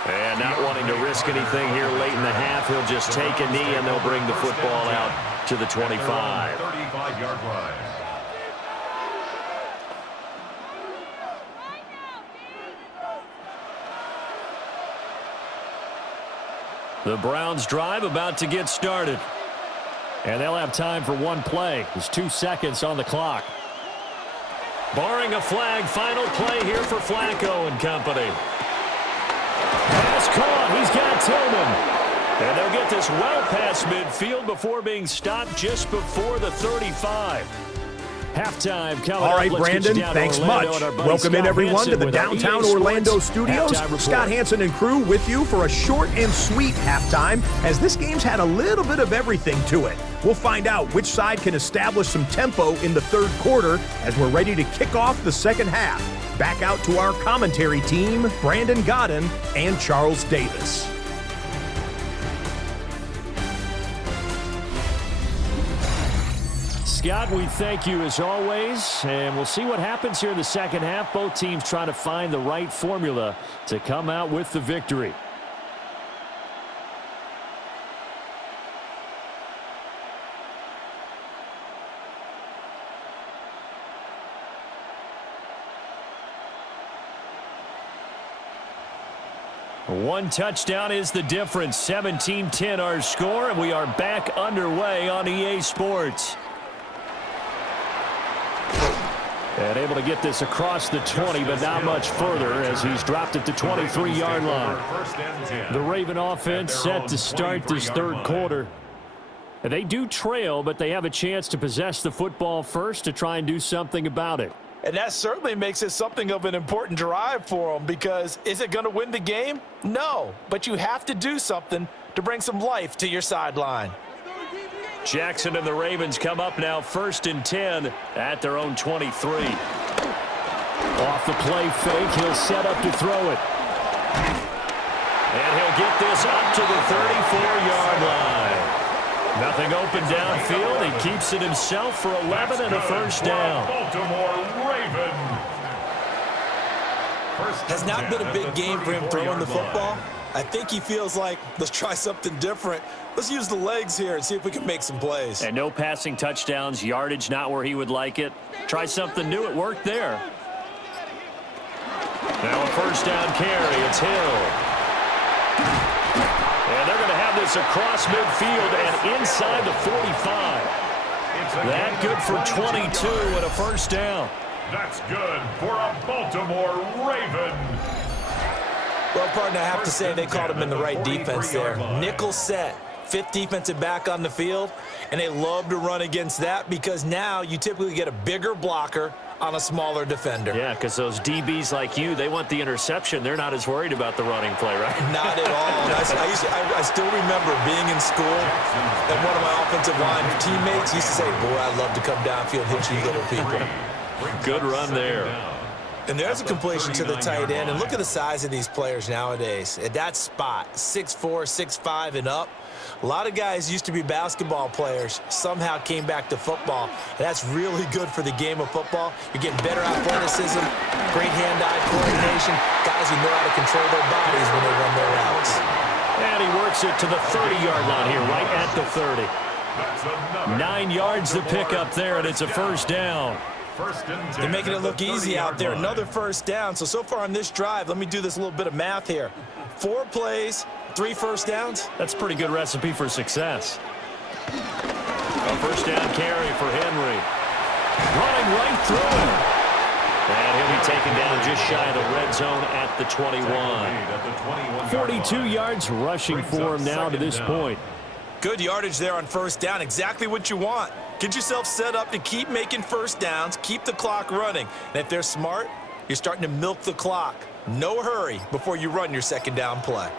And not wanting to risk anything here late in the half, he'll just take a knee and they'll bring the football out to the 25. 35-yard line. The Browns drive about to get started. And they'll have time for one play. There's 2 seconds on the clock. Barring a flag, final play here for Flacco and company. Pass caught. He's got Tillman. And they'll get this well past midfield before being stopped just before the 35. Halftime coming All up. right, Brandon, thanks much. Welcome in, everyone, to the downtown Orlando studios. Scott Hansen and crew with you for a short and sweet halftime, as this game's had a little bit of everything to it. We'll find out which side can establish some tempo in the 3rd quarter as we're ready to kick off the 2nd half. Back out to our commentary team, Brandon Godden and Charles Davis. Scott, we thank you as always, and we'll see what happens here in the 2nd half. Both teams trying to find the right formula to come out with the victory. One touchdown is the difference. 17-10 our score, and we are back underway on EA Sports. And able to get this across the 20, but not much further as he's dropped at the 23-yard line. The Raven offense set to start this 3rd quarter. They do trail, but they have a chance to possess the football first to try and do something about it. And that certainly makes it something of an important drive for them, because is it going to win the game? No, but you have to do something to bring some life to your sideline. Jackson and the Ravens come up now 1st and 10 at their own 23. Off the play fake, he'll set up to throw it. And he'll they'll get this up to the 34-yard line. Nothing open downfield. He keeps it himself for 11 and a first down. Baltimore Raven. Has not been a big game for him throwing the football. I think he feels like, let's try something different. Let's use the legs here and see if we can make some plays. And no passing touchdowns, yardage not where he would like it. Try something new. It worked there. Now a first down carry. It's Hill. And they're going to have this across midfield and inside the 45. That good for 22 and a first down. That's good for a Baltimore Raven. Well, partner, I have to say they called him in the right defense there. Nickel set, fifth defensive back on the field, and they love to run against that because now you typically get a bigger blocker on a smaller defender. Yeah, because those DBs like you, they want the interception. They're not as worried about the running play, right? Not at all. I still remember being in school, and one of my offensive line teammates used to say, boy, I'd love to come downfield and hit you little people. Good run there. And there's a completion to the tight end. And look at the size of these players nowadays. At that spot, 6'4", 6'5", and up. A lot of guys used to be basketball players, somehow came back to football. And that's really good for the game of football. You're getting better athleticism, great hand-eye coordination, guys who know how to control their bodies when they run their routes. And he works it to the 30-yard line here, right at the 30. 9 yards to pick up there, and it's a first down. They're making it look easy out there. Another first down. So far on this drive, let me do this little bit of math here. 4 plays, 3 first downs. That's a pretty good recipe for success. A first down carry for Henry. Running right through him. And he'll be taken down just shy of the red zone at the 21. 42 yards rushing for him now to this point. Good yardage there on first down. Exactly what you want. Get yourself set up to keep making first downs, keep the clock running. And if they're smart, you're starting to milk the clock. No hurry before you run your second down play.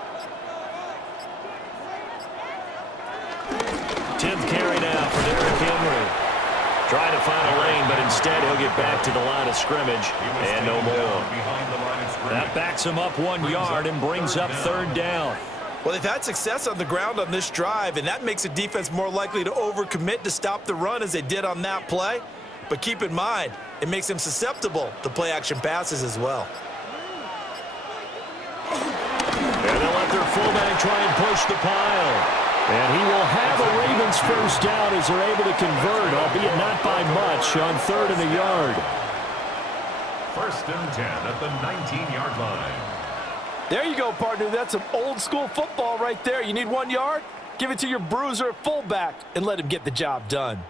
10th carry now for Derrick Henry. Trying to find a lane, but instead he'll get back to the line of scrimmage and no more. That backs him up 1 yard and brings up third down. Well, they've had success on the ground on this drive, and that makes a defense more likely to overcommit to stop the run as they did on that play. But keep in mind, it makes them susceptible to play-action passes as well. And they'll let their fullback try and push the pile. And he will have a Ravens first down as they're able to convert, albeit not by much, on third and a yard. First and 10 at the 19-yard line. There you go, partner. That's some old-school football right there. You need 1 yard? Give it to your bruiser fullback and let him get the job done.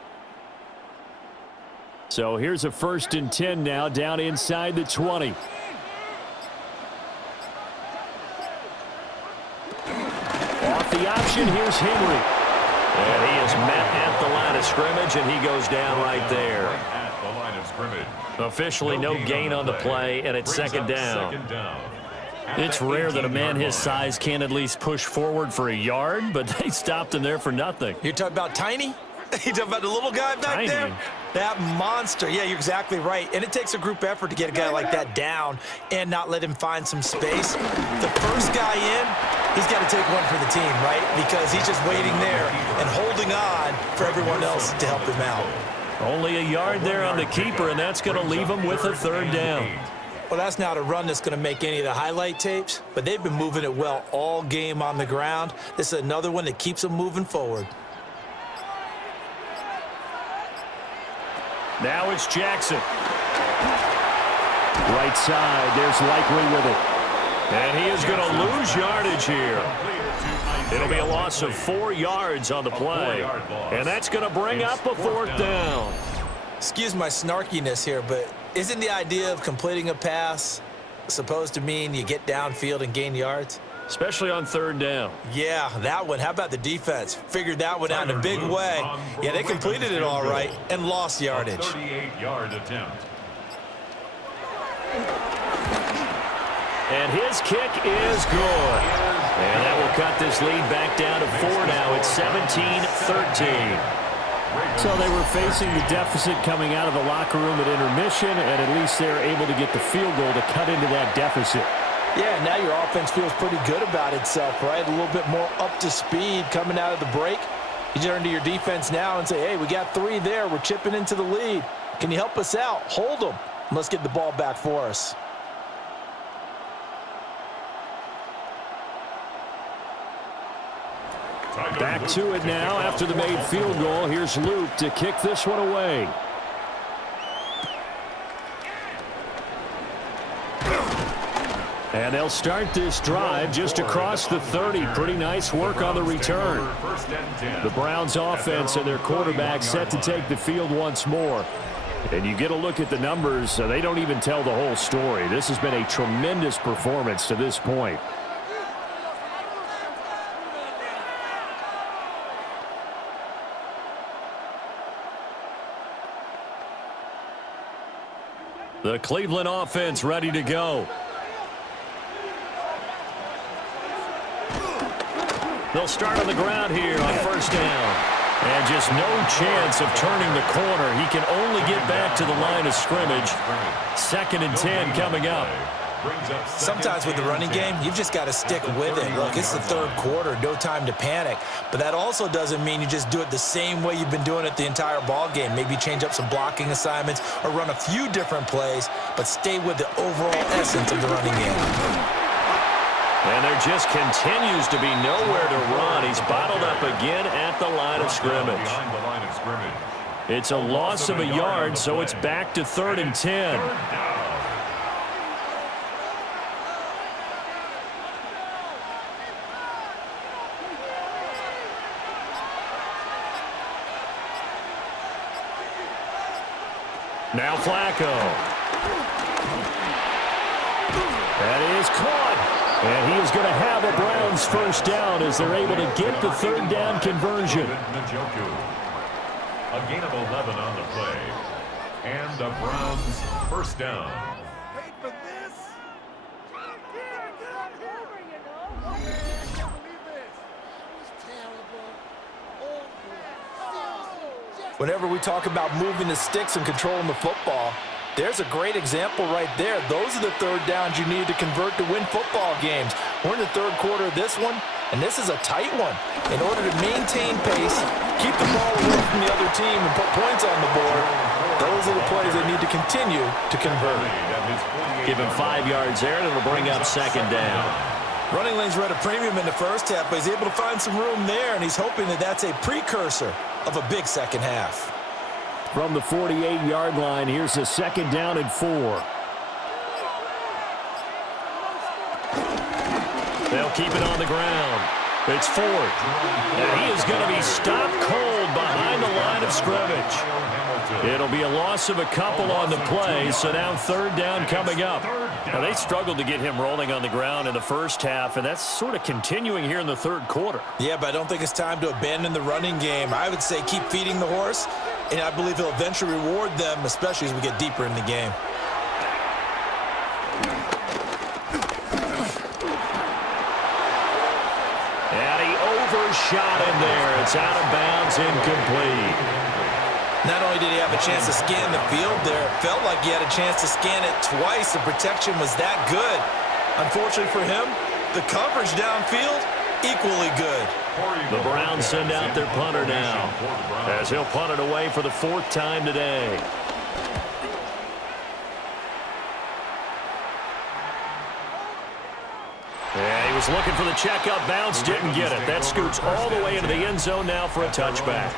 So here's a first and 10 now down inside the 20. Off the option, here's Henry. And he is met at the line of scrimmage, and he goes down right there. At the line of scrimmage. Officially no gain on the play, and it's second down. It's rare that a man his size can at least push forward for a yard, but they stopped him there for nothing. You're talking about Tiny? You're talking about the little guy back there? That monster. Yeah, you're exactly right. And it takes a group effort to get a guy like that down and not let him find some space. The first guy in, he's got to take one for the team, right? Because he's just waiting there and holding on for everyone else to help him out. Only a yard there on the keeper, and that's going to leave him with a third down. Well, that's not a run that's going to make any of the highlight tapes, but they've been moving it well all game on the ground. This is another one that keeps them moving forward. Now it's Jackson. Right side, there's Likely with it. And he is going to lose yardage here. It'll be a loss of 4 yards on the play. And that's going to bring up a fourth down. Excuse my snarkiness here, but isn't the idea of completing a pass supposed to mean you get downfield and gain yards? Especially on third down. Yeah, that one. How about the defense? Figured that one out in a big way. Yeah, they completed it all right and lost yardage. 38-yard attempt. And his kick is good. And that will cut this lead back down to 4 now. It's 17-13. So they were facing the deficit coming out of the locker room at intermission, and at least they're able to get the field goal to cut into that deficit. Yeah, now your offense feels pretty good about itself, right? A little bit more up to speed coming out of the break. You turn to your defense now and say, hey, we got 3 there. We're chipping into the lead. Can you help us out? Hold them. Let's get the ball back for us. Back to it now after the made field goal. Here's Luke to kick this one away. And they'll start this drive just across the 30. Pretty nice work on the return. The Browns offense and their quarterback set to take the field once more. And you get a look at the numbers, they don't even tell the whole story. This has been a tremendous performance to this point. The Cleveland offense ready to go. They'll start on the ground here on first down. And just no chance of turning the corner. He can only get back to the line of scrimmage. 2nd and 10 coming up. Sometimes with the running game, you've just got to stick with it. Look, it's the 3rd quarter, no time to panic. But that also doesn't mean you just do it the same way you've been doing it the entire ball game. Maybe change up some blocking assignments or run a few different plays, but stay with the overall essence of the running game. And there just continues to be nowhere to run. He's bottled up again at the line of scrimmage. It's a loss of a yard, so it's back to 3rd and 10. Now Flacco. That is caught. And he is going to have a Browns first down as they're able to get the 3rd down conversion. A gain of 11 on the play. And the Browns first down. Whenever we talk about moving the sticks and controlling the football, there's a great example right there. Those are the 3rd downs you need to convert to win football games. We're in the 3rd quarter of this one, and this is a tight one. In order to maintain pace, keep the ball away from the other team, and put points on the board, those are the plays they need to continue to convert. Give him 5 yards there, and it'll bring up 2nd down. Running lanes were at a premium in the first half, but he's able to find some room there, and he's hoping that that's a precursor of a big second half. From the 48-yard line, here's a 2nd down and 4. They'll keep it on the ground. It's 4th. And he is going to be stopped cold behind the line of scrimmage. It'll be a loss of a couple on the play, so now 3rd down coming up. Now, they struggled to get him rolling on the ground in the first half, and that's sort of continuing here in the 3rd quarter. Yeah, but I don't think it's time to abandon the running game. I would say keep feeding the horse, and I believe he'll eventually reward them, especially as we get deeper in the game. And he overshot him there. It's out of bounds, incomplete. Not only did he have a chance to scan the field there, it felt like he had a chance to scan it twice. The protection was that good. Unfortunately for him, the coverage downfield, equally good. The Browns send out their punter now, as he'll punt it away for the 4th time today. Yeah, he was looking for the checkup bounce, didn't get it. That scoots all the way into the end zone now for a touchback.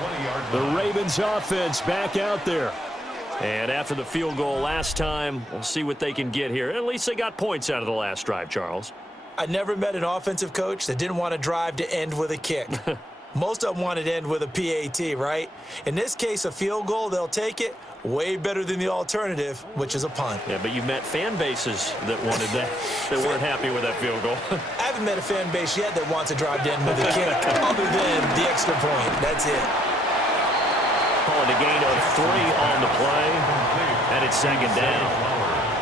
The Ravens offense back out there. And after the field goal last time, we'll see what they can get here. At least they got points out of the last drive, Charles. I never met an offensive coach that didn't want to drive to end with a kick. Most of them wanted to end with a PAT, right? In this case, a field goal, they'll take it. Way better than the alternative, which is a punt. Yeah, but you've met fan bases that wanted that, that weren't happy with that field goal. I haven't met a fan base yet that wants to drive to end with a kick, other than the extra point. That's it. Calling a gain of 3 on the play, and it's 2nd down.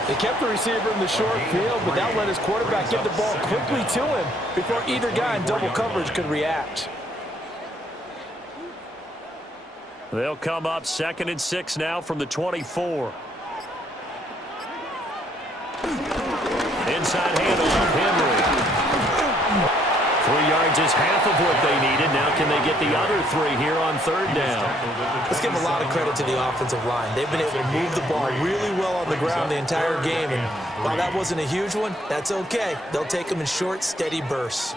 They kept the receiver in the short field, but that let his quarterback get the ball quickly to him before either guy in double coverage could react. They'll come up 2nd and 6 now from the 24. Inside handoff. yards is half of what they needed. Now can they get the other 3 here on third down? Let's give a lot of credit to the offensive line. They've been able to move the ball really well on the ground the entire game. And while that wasn't a huge one, that's okay. They'll take them in short, steady bursts.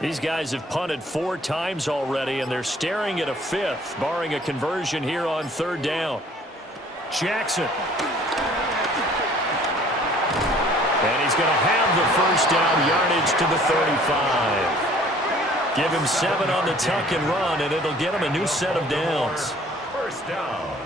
These guys have punted 4 times already, and they're staring at a 5th, barring a conversion here on third down. Jackson. And he's going to have the first down, yardage to the 35. Give him 7 on the tuck and run, and it'll get him a new set of downs. First down.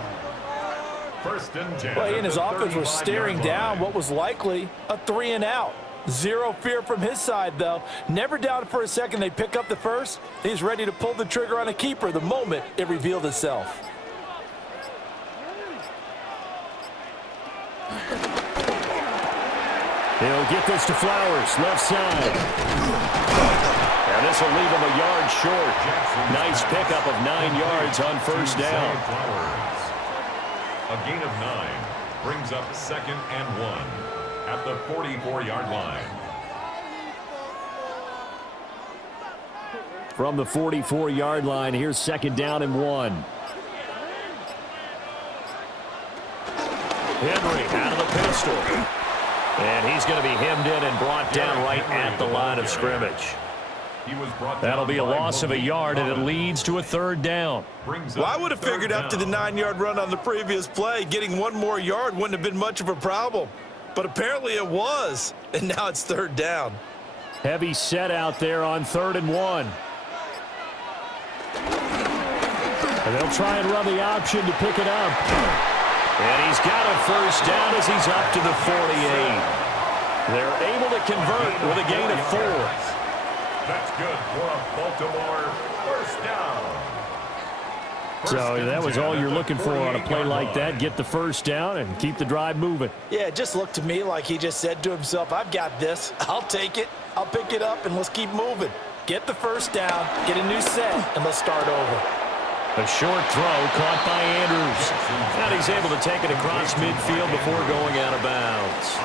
First and 10. Well, he and his offense were staring down what was likely a 3 and out. Zero fear from his side, though. Never doubted for a second they'd pick up the first. He's ready to pull the trigger on a keeper the moment it revealed itself. He'll get this to Flowers, left side. And this will leave him a yard short. Nice pickup of 9 yards on first down. A gain of 9 brings up 2nd and 1 at the 44-yard line. From the 44-yard line, here's 2nd down and 1. Henry out of the pistol. And he's going to be hemmed in and brought down right at the line of scrimmage. That'll be a loss of a yard, and it leads to a 3rd down. Well, I would have figured after the 9-yard run on the previous play, getting 1 more yard wouldn't have been much of a problem. But apparently it was, and now it's 3rd down. Heavy set out there on 3rd and 1. And they'll try and run the option to pick it up. And he's got a first down as he's up to the 48. They're able to convert with a gain of 4. That's good for a Baltimore first down. So that was all you're looking for on a play like that. Get the first down and keep the drive moving. Yeah, it just looked to me like he just said to himself, I've got this. I'll take it. I'll pick it up, and let's keep moving. Get the first down, get a new set, and let's start over. A short throw caught by Andrews. And he's able to take it across midfield before going out of bounds.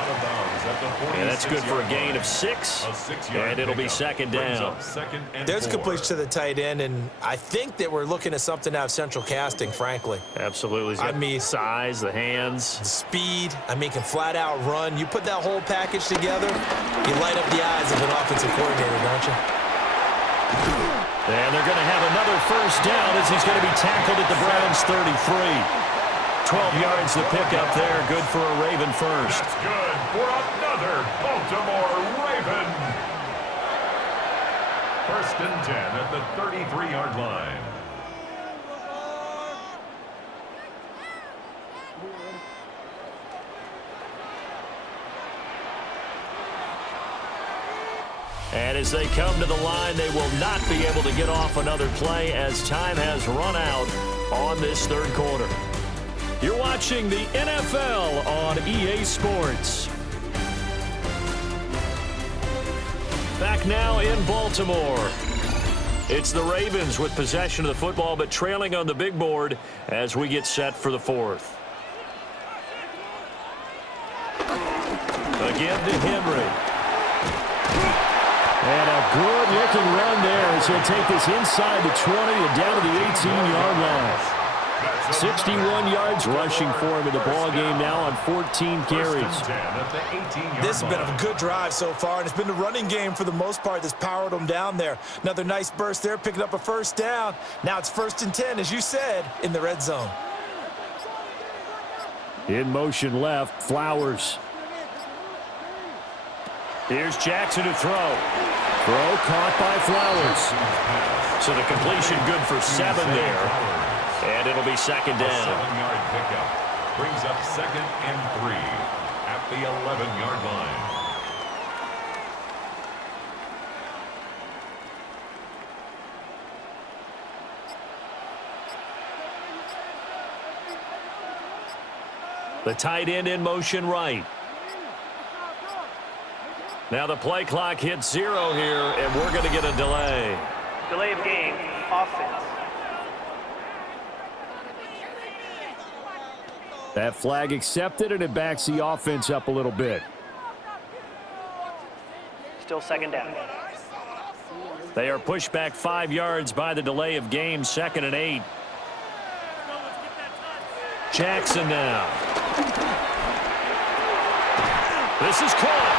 And that's good for a gain of 6. And it'll be 2nd down. There's completion to the tight end, and I think that we're looking at something out of central casting, frankly. Absolutely. He's got the size, the hands. Speed. I mean, can flat out run. You put that whole package together, you light up the eyes of an offensive coordinator, don't you? And they're going to have another first down as he's going to be tackled at the Browns' 33. 12 yards to pick up there. Good for a Raven first. That's good for another Baltimore Raven. 1st and 10 at the 33-yard line. And as they come to the line, they will not be able to get off another play as time has run out on this 3rd quarter. You're watching the NFL on EA Sports. Back now in Baltimore. It's the Ravens with possession of the football, but trailing on the big board as we get set for the 4th. Again to Henry. And a good-looking run there as he'll take this inside the 20 and down to the 18-yard line. 61 yards rushing for him in the ball game now on 14 carries. This has been a good drive so far, and it's been the running game for the most part that's powered them down there. Another nice burst there, picking up a first down. Now it's 1st and 10, as you said, in the red zone. In motion left, Flowers. Here's Jackson to throw. Throw caught by Flowers. So the completion good for 7 there. And it'll be 2nd down. A 7-yard pickup brings up 2nd and 3 at the 11-yard line. The tight end in motion right. Now the play clock hits 0 here, and we're going to get a delay. Delay of game, offense. That flag accepted, and it backs the offense up a little bit. Still 2nd down. They are pushed back 5 yards by the delay of game, 2nd and 8. Jackson now. This is caught.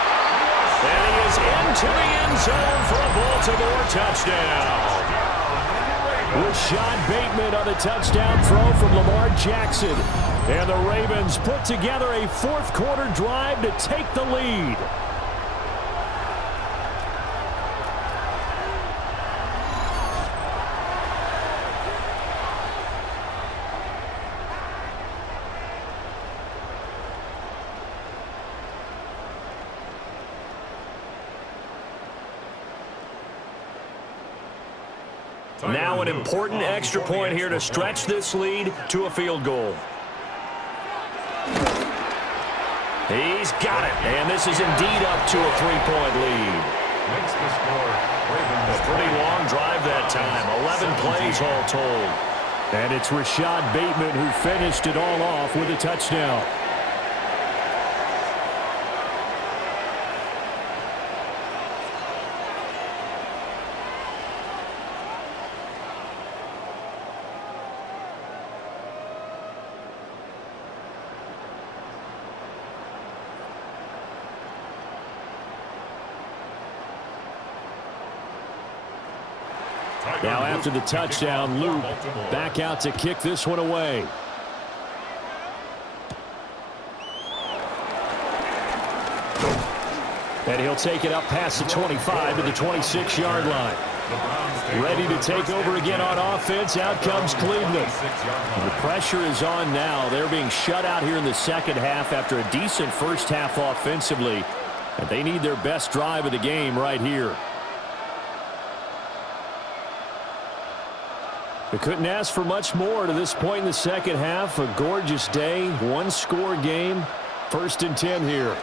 And he is into the end zone for a Baltimore touchdown. Rashad Bateman on the touchdown throw from Lamar Jackson. And the Ravens put together a 4th quarter drive to take the lead. Now an important extra point here to stretch this lead to a field goal. He's got it, and this is indeed up to a 3-point lead. Makes the score. A pretty long drive that time, 11 plays all told. And it's Rashad Bateman who finished it all off with a touchdown. Now after the touchdown, Luke back out to kick this one away. And he'll take it up past the 25 to the 26-yard line. Ready to take over again on offense. Out comes Cleveland. The pressure is on now. They're being shut out here in the second half after a decent first half offensively. And they need their best drive of the game right here. They couldn't ask for much more to this point in the second half. A gorgeous day, one-score game. 1st and 10 here.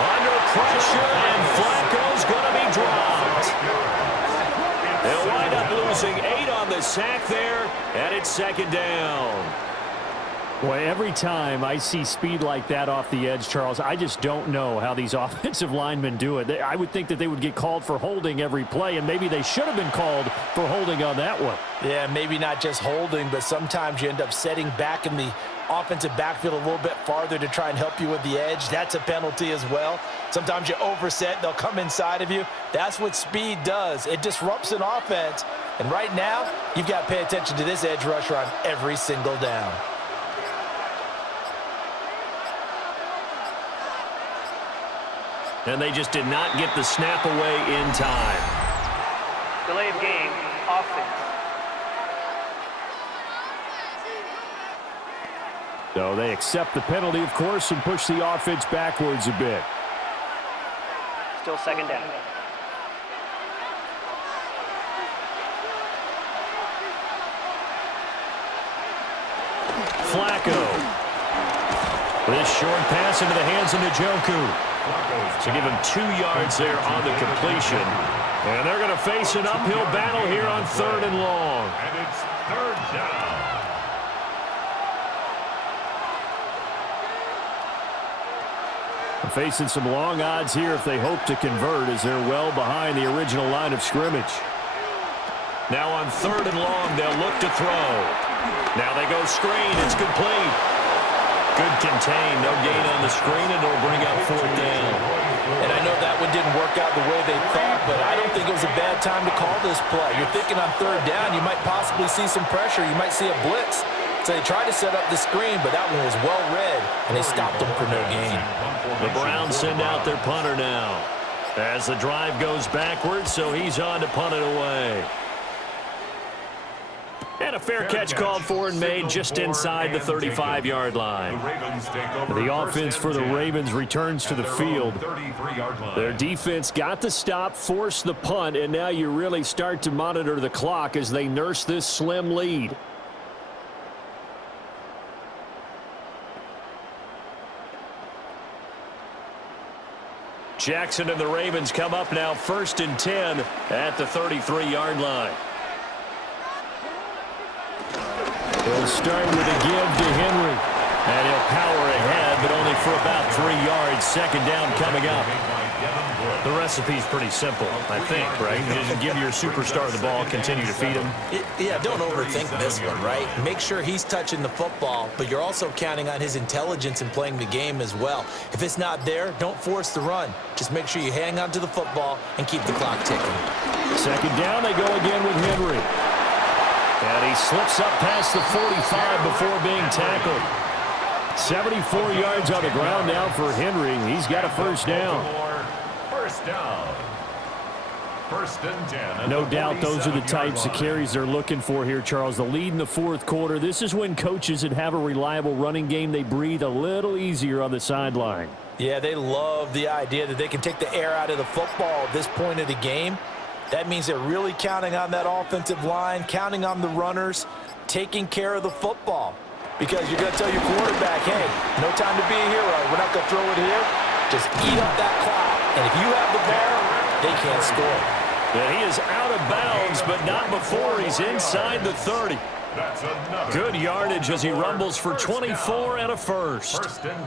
Under pressure, and Flacco's going to be dropped. They'll wind up losing 8 on the sack there, and it's 2nd down. Boy, every time I see speed like that off the edge, Charles, I just don't know how these offensive linemen do it. I would think that they would get called for holding every play, and maybe they should have been called for holding on that one. Yeah, maybe not just holding, but sometimes you end up setting back in the offensive backfield a little bit farther to try and help you with the edge. That's a penalty as well. Sometimes you overset, they'll come inside of you. That's what speed does. It disrupts an offense. And right now, you've got to pay attention to this edge rusher on every single down. And they just did not get the snap away in time. Delay of game, offense. So they accept the penalty, of course, and push the offense backwards a bit. Still 2nd down. Flacco. This short pass into the hands of Njoku. To give him 2 yards there on the completion. And they're going to face an uphill battle here on 3rd and long. And it's 3rd down. Facing some long odds here if they hope to convert, as they're well behind the original line of scrimmage. Now on 3rd and long, they'll look to throw. Now they go screen. It's complete. Good contain. No gain on the screen, and it'll bring up 4th down. And I know that one didn't work out the way they thought, but I don't think it was a bad time to call this play. You're thinking on 3rd down, you might possibly see some pressure. You might see a blitz. So they tried to set up the screen, but that one was well read, and they stopped them for no gain. The Browns send out their punter now. As the drive goes backwards, so he's on to punt it away. And a fair catch called for and made just inside the 35-yard line. The offense for the Ravens returns to the field. Their defense got the stop, forced the punt, and now you really start to monitor the clock as they nurse this slim lead. Jackson and the Ravens come up now 1st and 10 at the 33-yard line. He'll start with a give to Henry. And he'll power ahead, but only for about 3 yards. 2nd down coming up. The recipe's pretty simple, I think, right? You just give your superstar the ball, continue to feed him. Yeah, don't overthink this one, right? Make sure he's touching the football, but you're also counting on his intelligence in playing the game as well. If it's not there, don't force the run. Just make sure you hang on to the football and keep the clock ticking. Second down, they go again with Henry. And he slips up past the 45 before being tackled. 74 yards on the ground now for Henry. He's got a first down. First down. First and 10. No doubt those are the types of carries they're looking for here, Charles. The lead in the fourth quarter. This is when coaches that have a reliable running game, they breathe a little easier on the sideline. Yeah, they love the idea that they can take the air out of the football at this point of the game. That means they're really counting on that offensive line, counting on the runners, taking care of the football. Because you're going to tell your quarterback, hey, no time to be a hero. We're not going to throw it here. Just eat up that clock. And if you have the ball, they can't score. Yeah, he is out of bounds, but not before he's inside the 30. Good yardage as he rumbles for 24 and a first.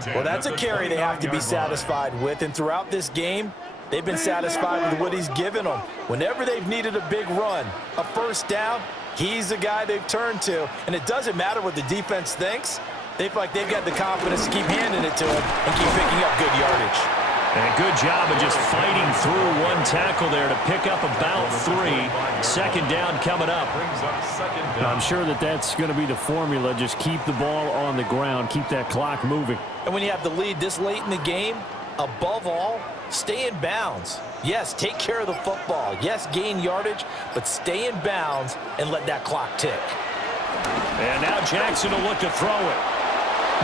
Well, that's a carry they have to be satisfied with. And throughout this game, they've been satisfied with what he's given them. Whenever they've needed a big run, a first down, he's the guy they've turned to. And it doesn't matter what the defense thinks. They feel like they've got the confidence to keep handing it to him and keep picking up good yardage. And a good job of just fighting through one tackle there to pick up about 3. Second down coming up. I'm sure that that's going to be the formula. Just keep the ball on the ground. Keep that clock moving. And when you have the lead this late in the game, above all, stay in bounds. Yes, take care of the football. Yes, gain yardage, but stay in bounds and let that clock tick. And now Jackson will look to throw it.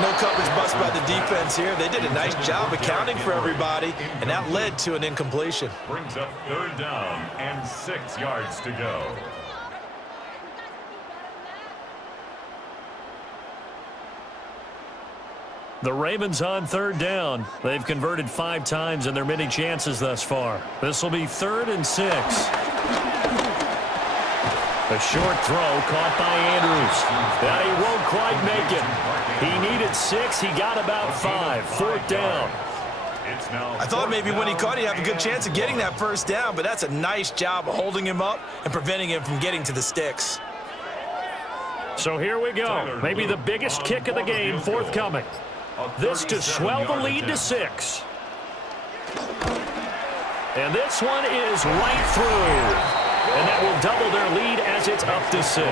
No coverage bust by the defense here. They did a nice job accounting for everybody, and that led to an incompletion. Brings up third down and 6 yards to go. The Ravens on third down. They've converted 5 times in their many chances thus far. This will be 3rd and 6. A short throw caught by Andrews. Now he won't quite make it. He needed 6. He got about 5. 4th down. I thought maybe when he caught, he'd have a good chance of getting that first down, but that's a nice job of holding him up and preventing him from getting to the sticks. So here we go. Maybe the biggest kick of the game forthcoming. This to swell the lead to 6. And this one is right through. And that will double their lead as it's up to 6.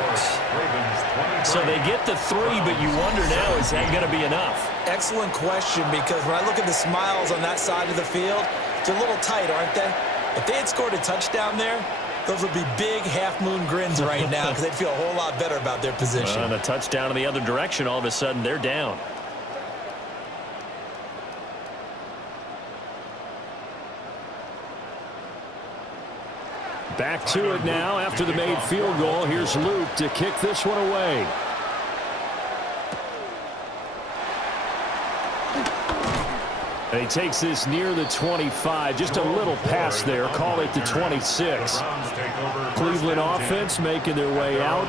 So they get the 3, but you wonder now, is that going to be enough? Excellent question, because when I look at the smiles on that side of the field, they're a little tight, aren't they? If they had scored a touchdown there, those would be big half-moon grins right now because they'd feel a whole lot better about their position. And a touchdown in the other direction, all of a sudden they're down. Back to it now after the made field goal. Here's Luke to kick this one away. And he takes this near the 25. Just a little pass there. Call it the 26. Cleveland offense making their way out.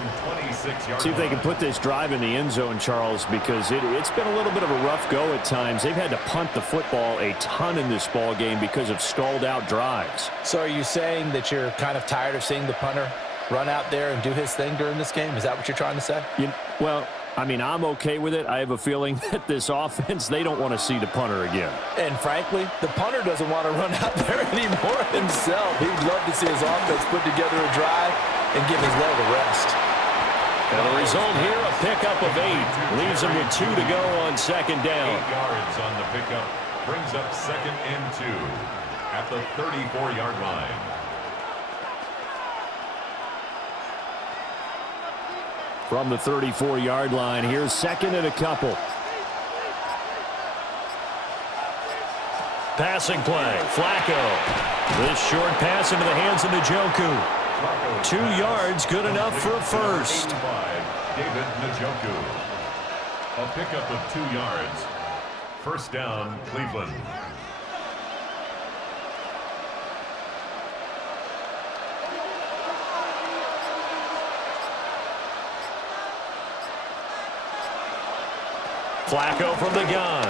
See if they can put this drive in the end zone, Charles, because it's been a little bit of a rough go at times. They've had to punt the football a ton in this ball game because of stalled out drives. So are you saying that you're kind of tired of seeing the punter run out there and do his thing during this game? Is that what you're trying to say? Well, I mean, I'm okay with it. I have a feeling that this offense, they don't want to see the punter again. And frankly, the punter doesn't want to run out there anymore himself. He'd love to see his offense put together a drive and give his leg a rest. And the result here, a pickup of 8. Leaves him with 2 to go on second down. 8 yards on the pickup. Brings up 2nd and 2 at the 34-yard line. From the 34-yard line, here's 2nd and a couple. Passing play, Flacco. This short pass into the hands of Njoku. 2 yards, good enough for a first. David Njoku. A pickup of 2 yards. First down, Cleveland. Flacco from the gun.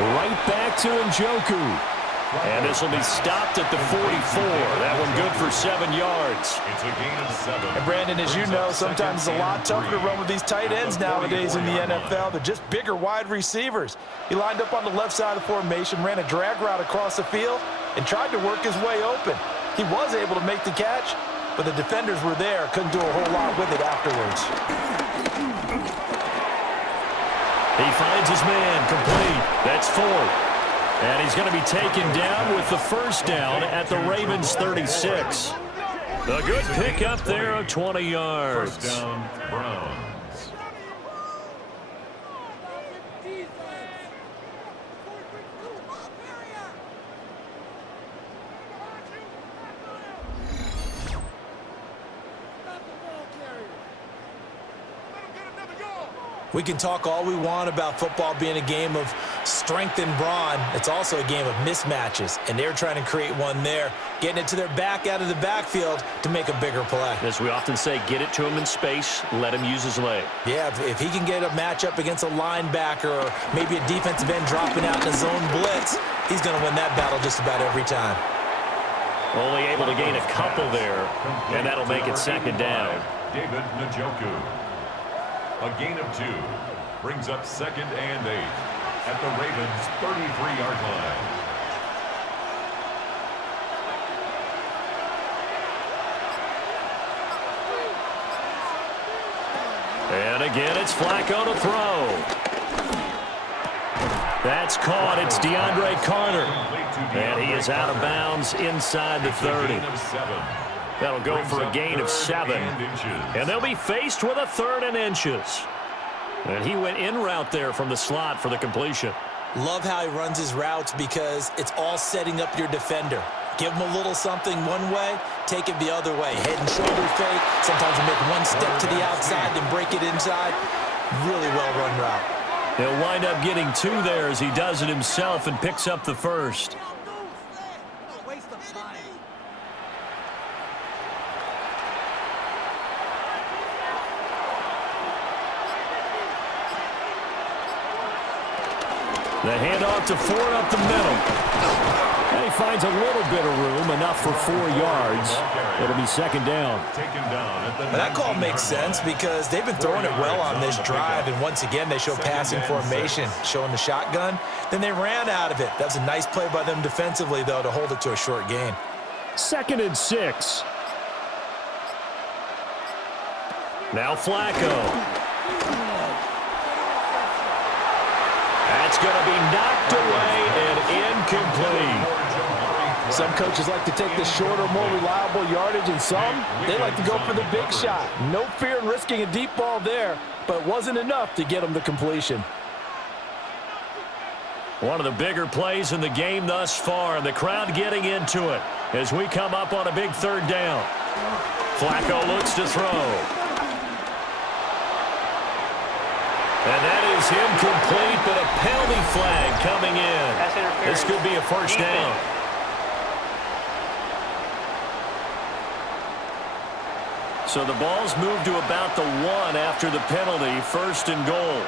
Right back to Njoku. And this will be stopped at the 44. That one good for 7 yards. It's a gain of 7. And Brandon, as you know, sometimes it's a lot tougher to run with these tight ends nowadays in the NFL. They're just bigger wide receivers. He lined up on the left side of the formation, ran a drag route across the field, and tried to work his way open. He was able to make the catch, but the defenders were there, couldn't do a whole lot with it afterwards. He finds his man complete. That's 4. And he's going to be taken down with the first down at the Ravens 36. A good pickup there of 20 yards. First down, Browns. We can talk all we want about football being a game of strength and brawn. It's also a game of mismatches, and they're trying to create one there, getting it to their back out of the backfield to make a bigger play. As we often say, get it to him in space, let him use his leg. Yeah, if he can get a matchup against a linebacker or maybe a defensive end dropping out in a zone blitz, he's going to win that battle just about every time. Only able to gain a couple there, and that'll make it second down. David Njoku. A gain of 2 brings up 2nd and 8 at the Ravens' 33-yard line. And again, it's Flacco to throw. That's caught. It's DeAndre Carter. And he is out of bounds inside the 30. That'll go for a gain of 7. And they'll be faced with a 3rd and inches. And he went in route there from the slot for the completion. Love how he runs his routes because it's all setting up your defender. Give him a little something one way, take it the other way. Head and shoulder fake. Sometimes you make one step to the outside, then break it inside. Really well-run route. He'll wind up getting 2 there as he does it himself and picks up the first. The handoff to Ford up the middle. And he finds a little bit of room, enough for 4 yards. It'll be second down. That call makes sense because they've been throwing it well on this drive, and once again they show passing formation, showing the shotgun. Then they ran out of it. That was a nice play by them defensively, though, to hold it to a short gain. 2nd and 6. Now Flacco. That's going to be knocked away and incomplete. Some coaches like to take the shorter, more reliable yardage, and some, they like to go for the big shot. No fear in risking a deep ball there, but it wasn't enough to get them to completion. One of the bigger plays in the game thus far, and the crowd getting into it as we come up on a big 3rd down. Flacco looks to throw. And that is incomplete, but a penalty flag coming in. This could be a first down. So the ball's moved to about the 1 after the penalty, 1st and goal.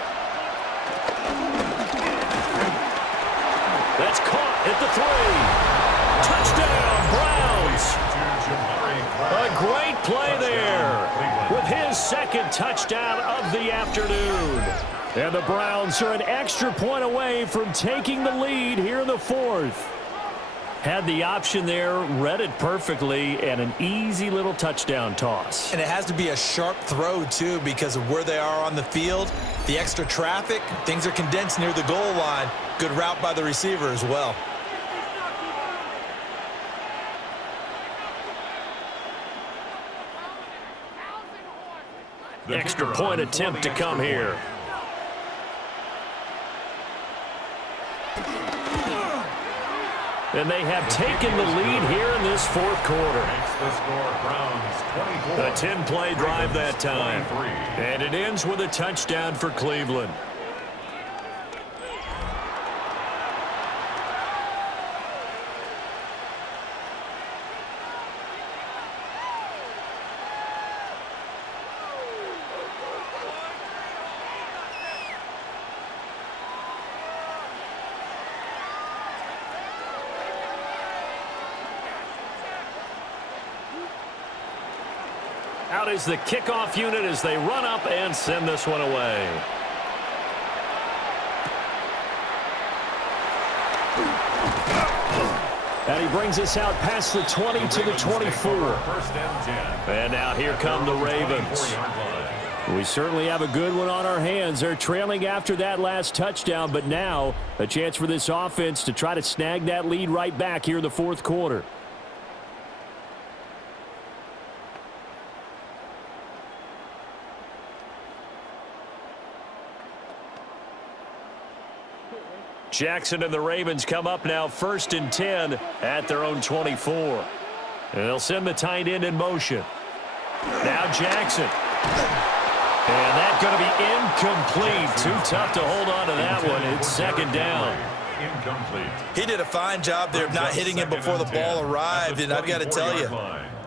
That's caught at the 3. Touchdown, Browns. A great play there with his 2nd touchdown of the afternoon. And the Browns are an extra point away from taking the lead here in the 4th. Had the option there, read it perfectly, and an easy little touchdown toss. And it has to be a sharp throw, too, because of where they are on the field. The extra traffic, things are condensed near the goal line. Good route by the receiver as well. Extra point attempt to come here. And they have taken the lead here in this 4th quarter. A 10-play drive that time. And it ends with a touchdown for Cleveland. Out is the kickoff unit as they run up and send this one away. And he brings us out past the 20 to the 24. And now here come the Ravens. We certainly have a good one on our hands. They're trailing after that last touchdown, but now a chance for this offense to try to snag that lead right back here in the fourth quarter. Jackson and the Ravens come up now 1st and 10 at their own 24. And they'll send the tight end in motion. Now Jackson. And that's going to be incomplete. Too tough to hold on to that one. It's 2nd down. Incomplete. He did a fine job there of not hitting him before the ball arrived, and I've got to tell you,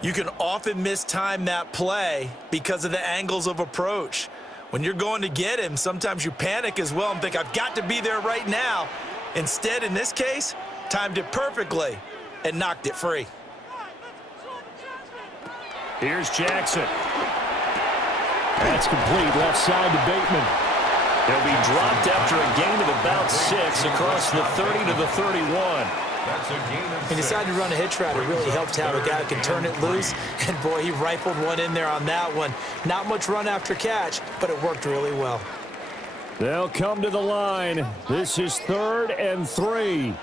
you can often mistime that play because of the angles of approach. When you're going to get him, sometimes you panic as well and think, I've got to be there right now. Instead, in this case, timed it perfectly and knocked it free. Here's Jackson. That's complete, left side to Bateman. He'll be dropped after a gain of about 6 across the 30 to the 31. He decided to run a hitch route. It really helped to have a guy who can turn it loose. And, boy, he rifled one in there on that one. Not much run after catch, but it worked really well. They'll come to the line. This is 3rd and 3.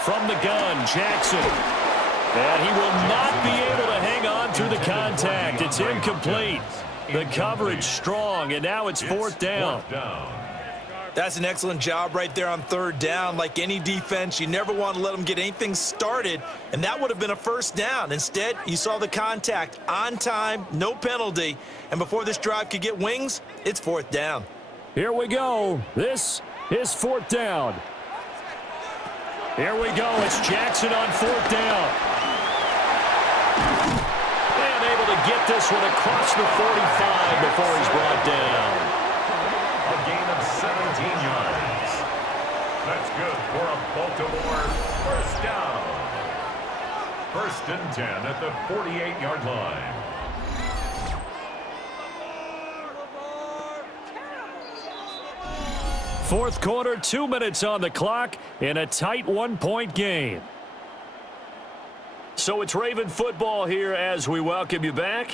From the gun, Jackson. And he will not be able to hang on through the contact. It's incomplete. The coverage strong, and now it's 4th down. That's an excellent job right there on 3rd down. Like any defense, you never want to let them get anything started, and that would have been a 1st down. Instead, you saw the contact on time, no penalty, and before this drive could get wings, it's 4th down. Here we go. This is 4th down. Here we go. It's Jackson on 4th down. And able to get this one across the 45 before he's brought down. A gain of 17 yards. That's good for a Baltimore 1st down. 1st and 10 at the 48-yard line. Fourth quarter, 2 minutes on the clock in a tight 1-point game. So it's Raven football here as we welcome you back.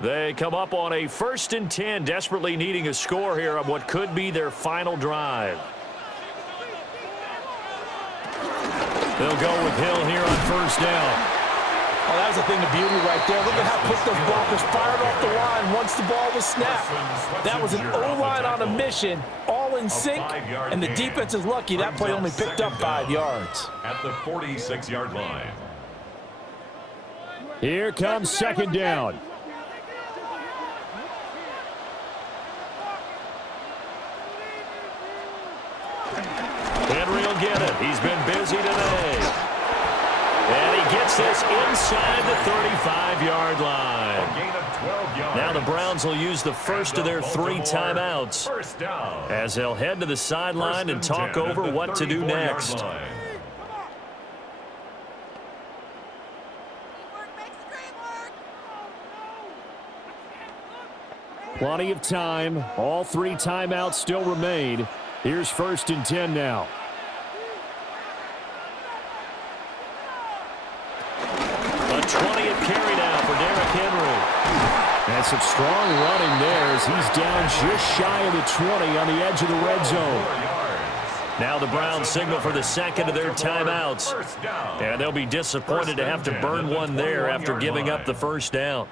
They come up on a 1st and 10, desperately needing a score here on what could be their final drive. They'll go with Hill here on 1st down. Oh, that was a thing of beauty right there. Look at how quick those blockers fired off the line once the ball was snapped. That was an O-line on a mission, all in sync, and the defense is lucky that play only picked up 5 yards. At the 46-yard line. Here comes 2nd down. Henry will get it. He's been busy today. And he gets this inside the 35-yard line. A gain of 12 yards. Now the Browns will use the first of their 3 timeouts as they'll head to the sideline and talk over what to do next. Plenty of time. All 3 timeouts still remain. Here's 1st and 10 now. A 20th carry now for Derrick Henry. And some strong running there as he's down just shy of the 20 on the edge of the red zone. Now the Browns signal for the 2nd of their timeouts. And they'll be disappointed to have to burn one there after giving up the 1st down.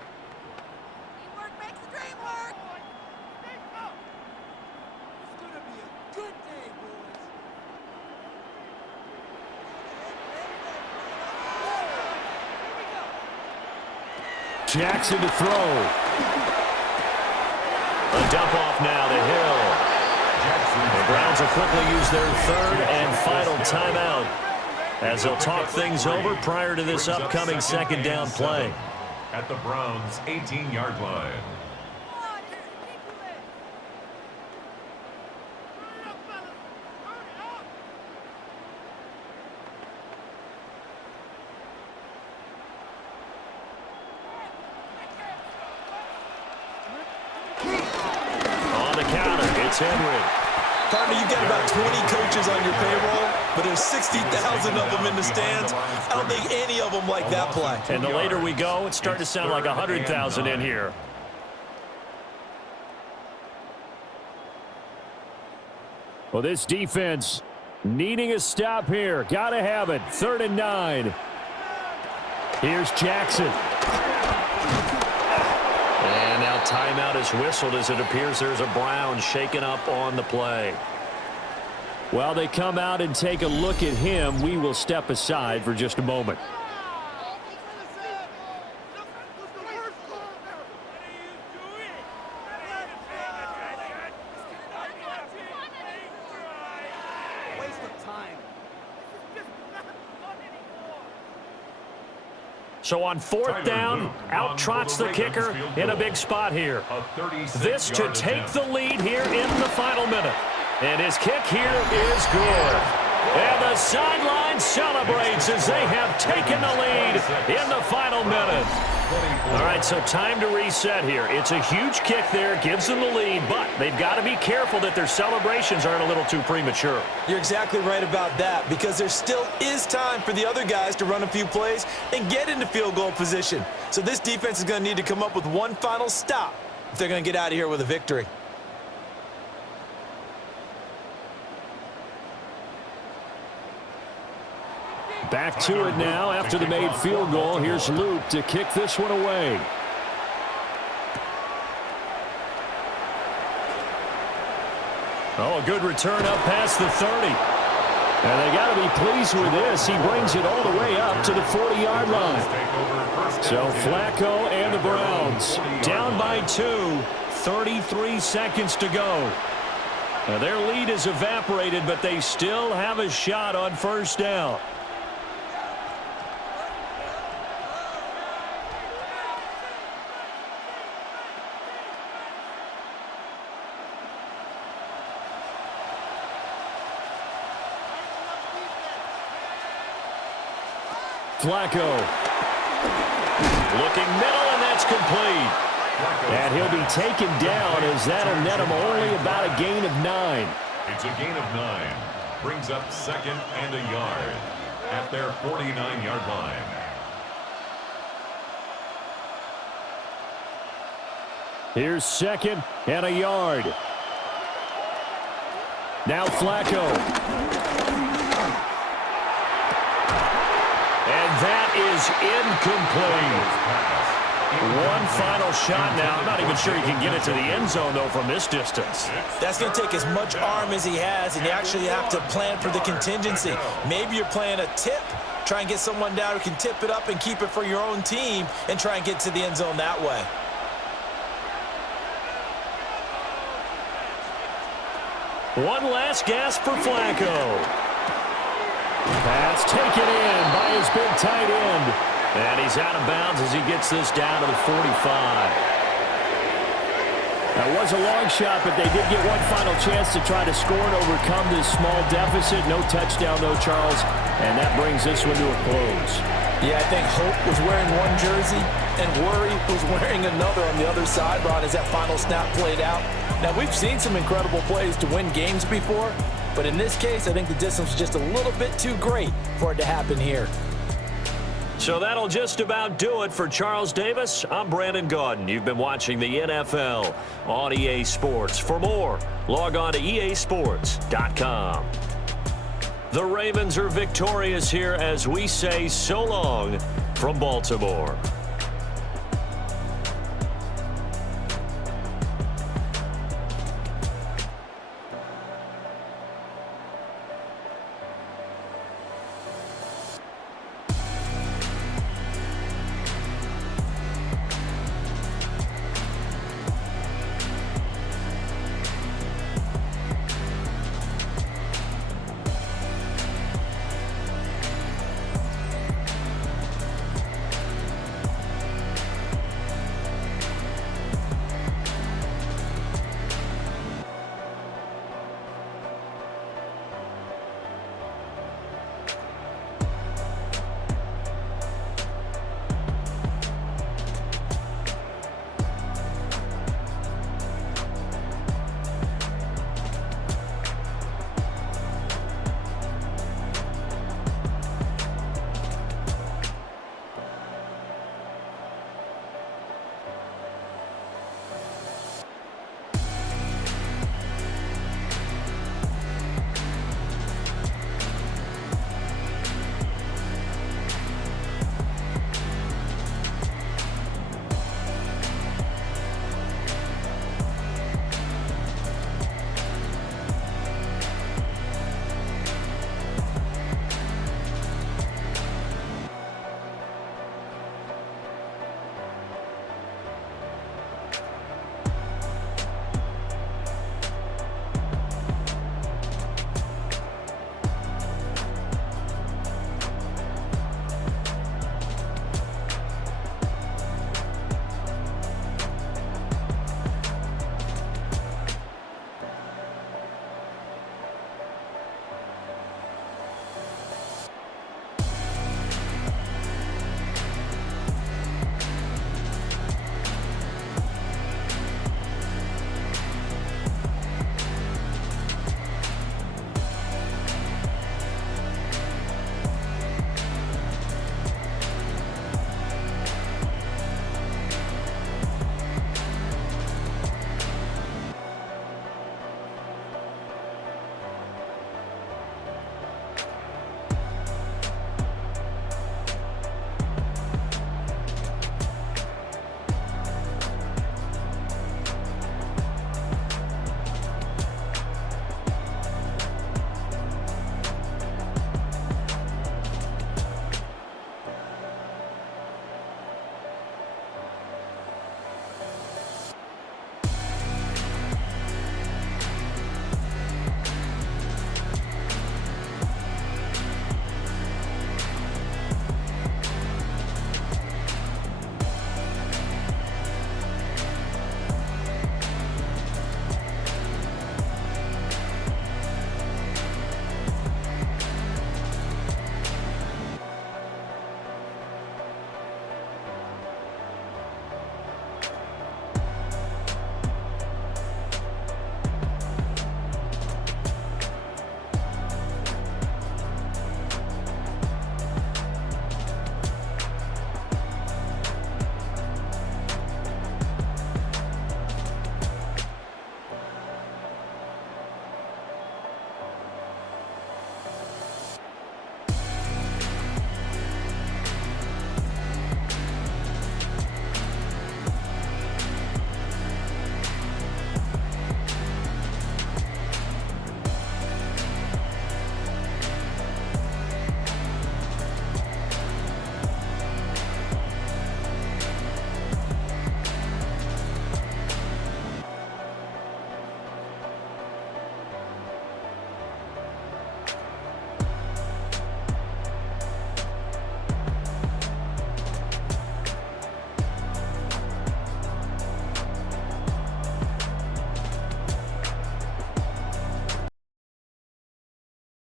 Jackson to throw. A dump off now to Hill. The Browns will quickly use their 3rd and final timeout as they'll talk things over prior to this upcoming 2nd down play. At the Browns' 18-yard line. It's Henry. Partner, you've got about 20 coaches on your payroll, but there's 60,000 of them in the stands. I don't think any of them like that play. And the later we go, it's starting to sound like 100,000 in here. Well, this defense needing a stop here. Got to have it. 3rd and 9. Here's Jackson. And now timeout is whistled as it appears there's a Brown shaken up on the play. While they come out and take a look at him, we will step aside for just a moment. So on 4th down, out trots the kicker in a big spot here. This to take the lead here in the final minute. And his kick here is good. And the sideline celebrates as they have taken the lead in the final minute. All right, so time to reset here. It's a huge kick there, gives them the lead, but they've got to be careful that their celebrations aren't a little too premature. You're exactly right about that, because there still is time for the other guys to run a few plays and get into field goal position. So this defense is going to need to come up with one final stop if they're going to get out of here with a victory. Back to it now after the made field goal. Here's Luke to kick this one away. Oh, a good return up past the 30. And they got to be pleased with this. He brings it all the way up to the 40-yard line. So Flacco and the Browns down by 2, 33 seconds to go. Now their lead is evaporated, but they still have a shot on 1st down. Flacco looking middle, and that's complete. And he'll be taken down as that'll net him only about a gain of 9. It's a gain of 9. Brings up 2nd and a yard at their 49-yard line. Here's 2nd and a yard. Now Flacco. And that is incomplete. One final shot now. I'm not even sure he can get it to the end zone, though, from this distance. That's going to take as much arm as he has, and you actually have to plan for the contingency. Maybe you're playing a tip. Try and get someone down who can tip it up and keep it for your own team and try and get to the end zone that way. One last gasp for Flacco. Pass taken in by his big tight end. And he's out of bounds as he gets this down to the 45. That was a long shot, but they did get one final chance to try to score and overcome this small deficit. No touchdown, though, Charles. And that brings this one to a close. Yeah, I think Hope was wearing one jersey and Worry was wearing another on the other sideline as that final snap played out. Now, we've seen some incredible plays to win games before, but in this case, I think the distance was just a little bit too great for it to happen here. So that'll just about do it for Charles Davis. I'm Brandon Gaudin. You've been watching the NFL on EA Sports. For more, log on to easports.com. The Ravens are victorious here as we say so long from Baltimore.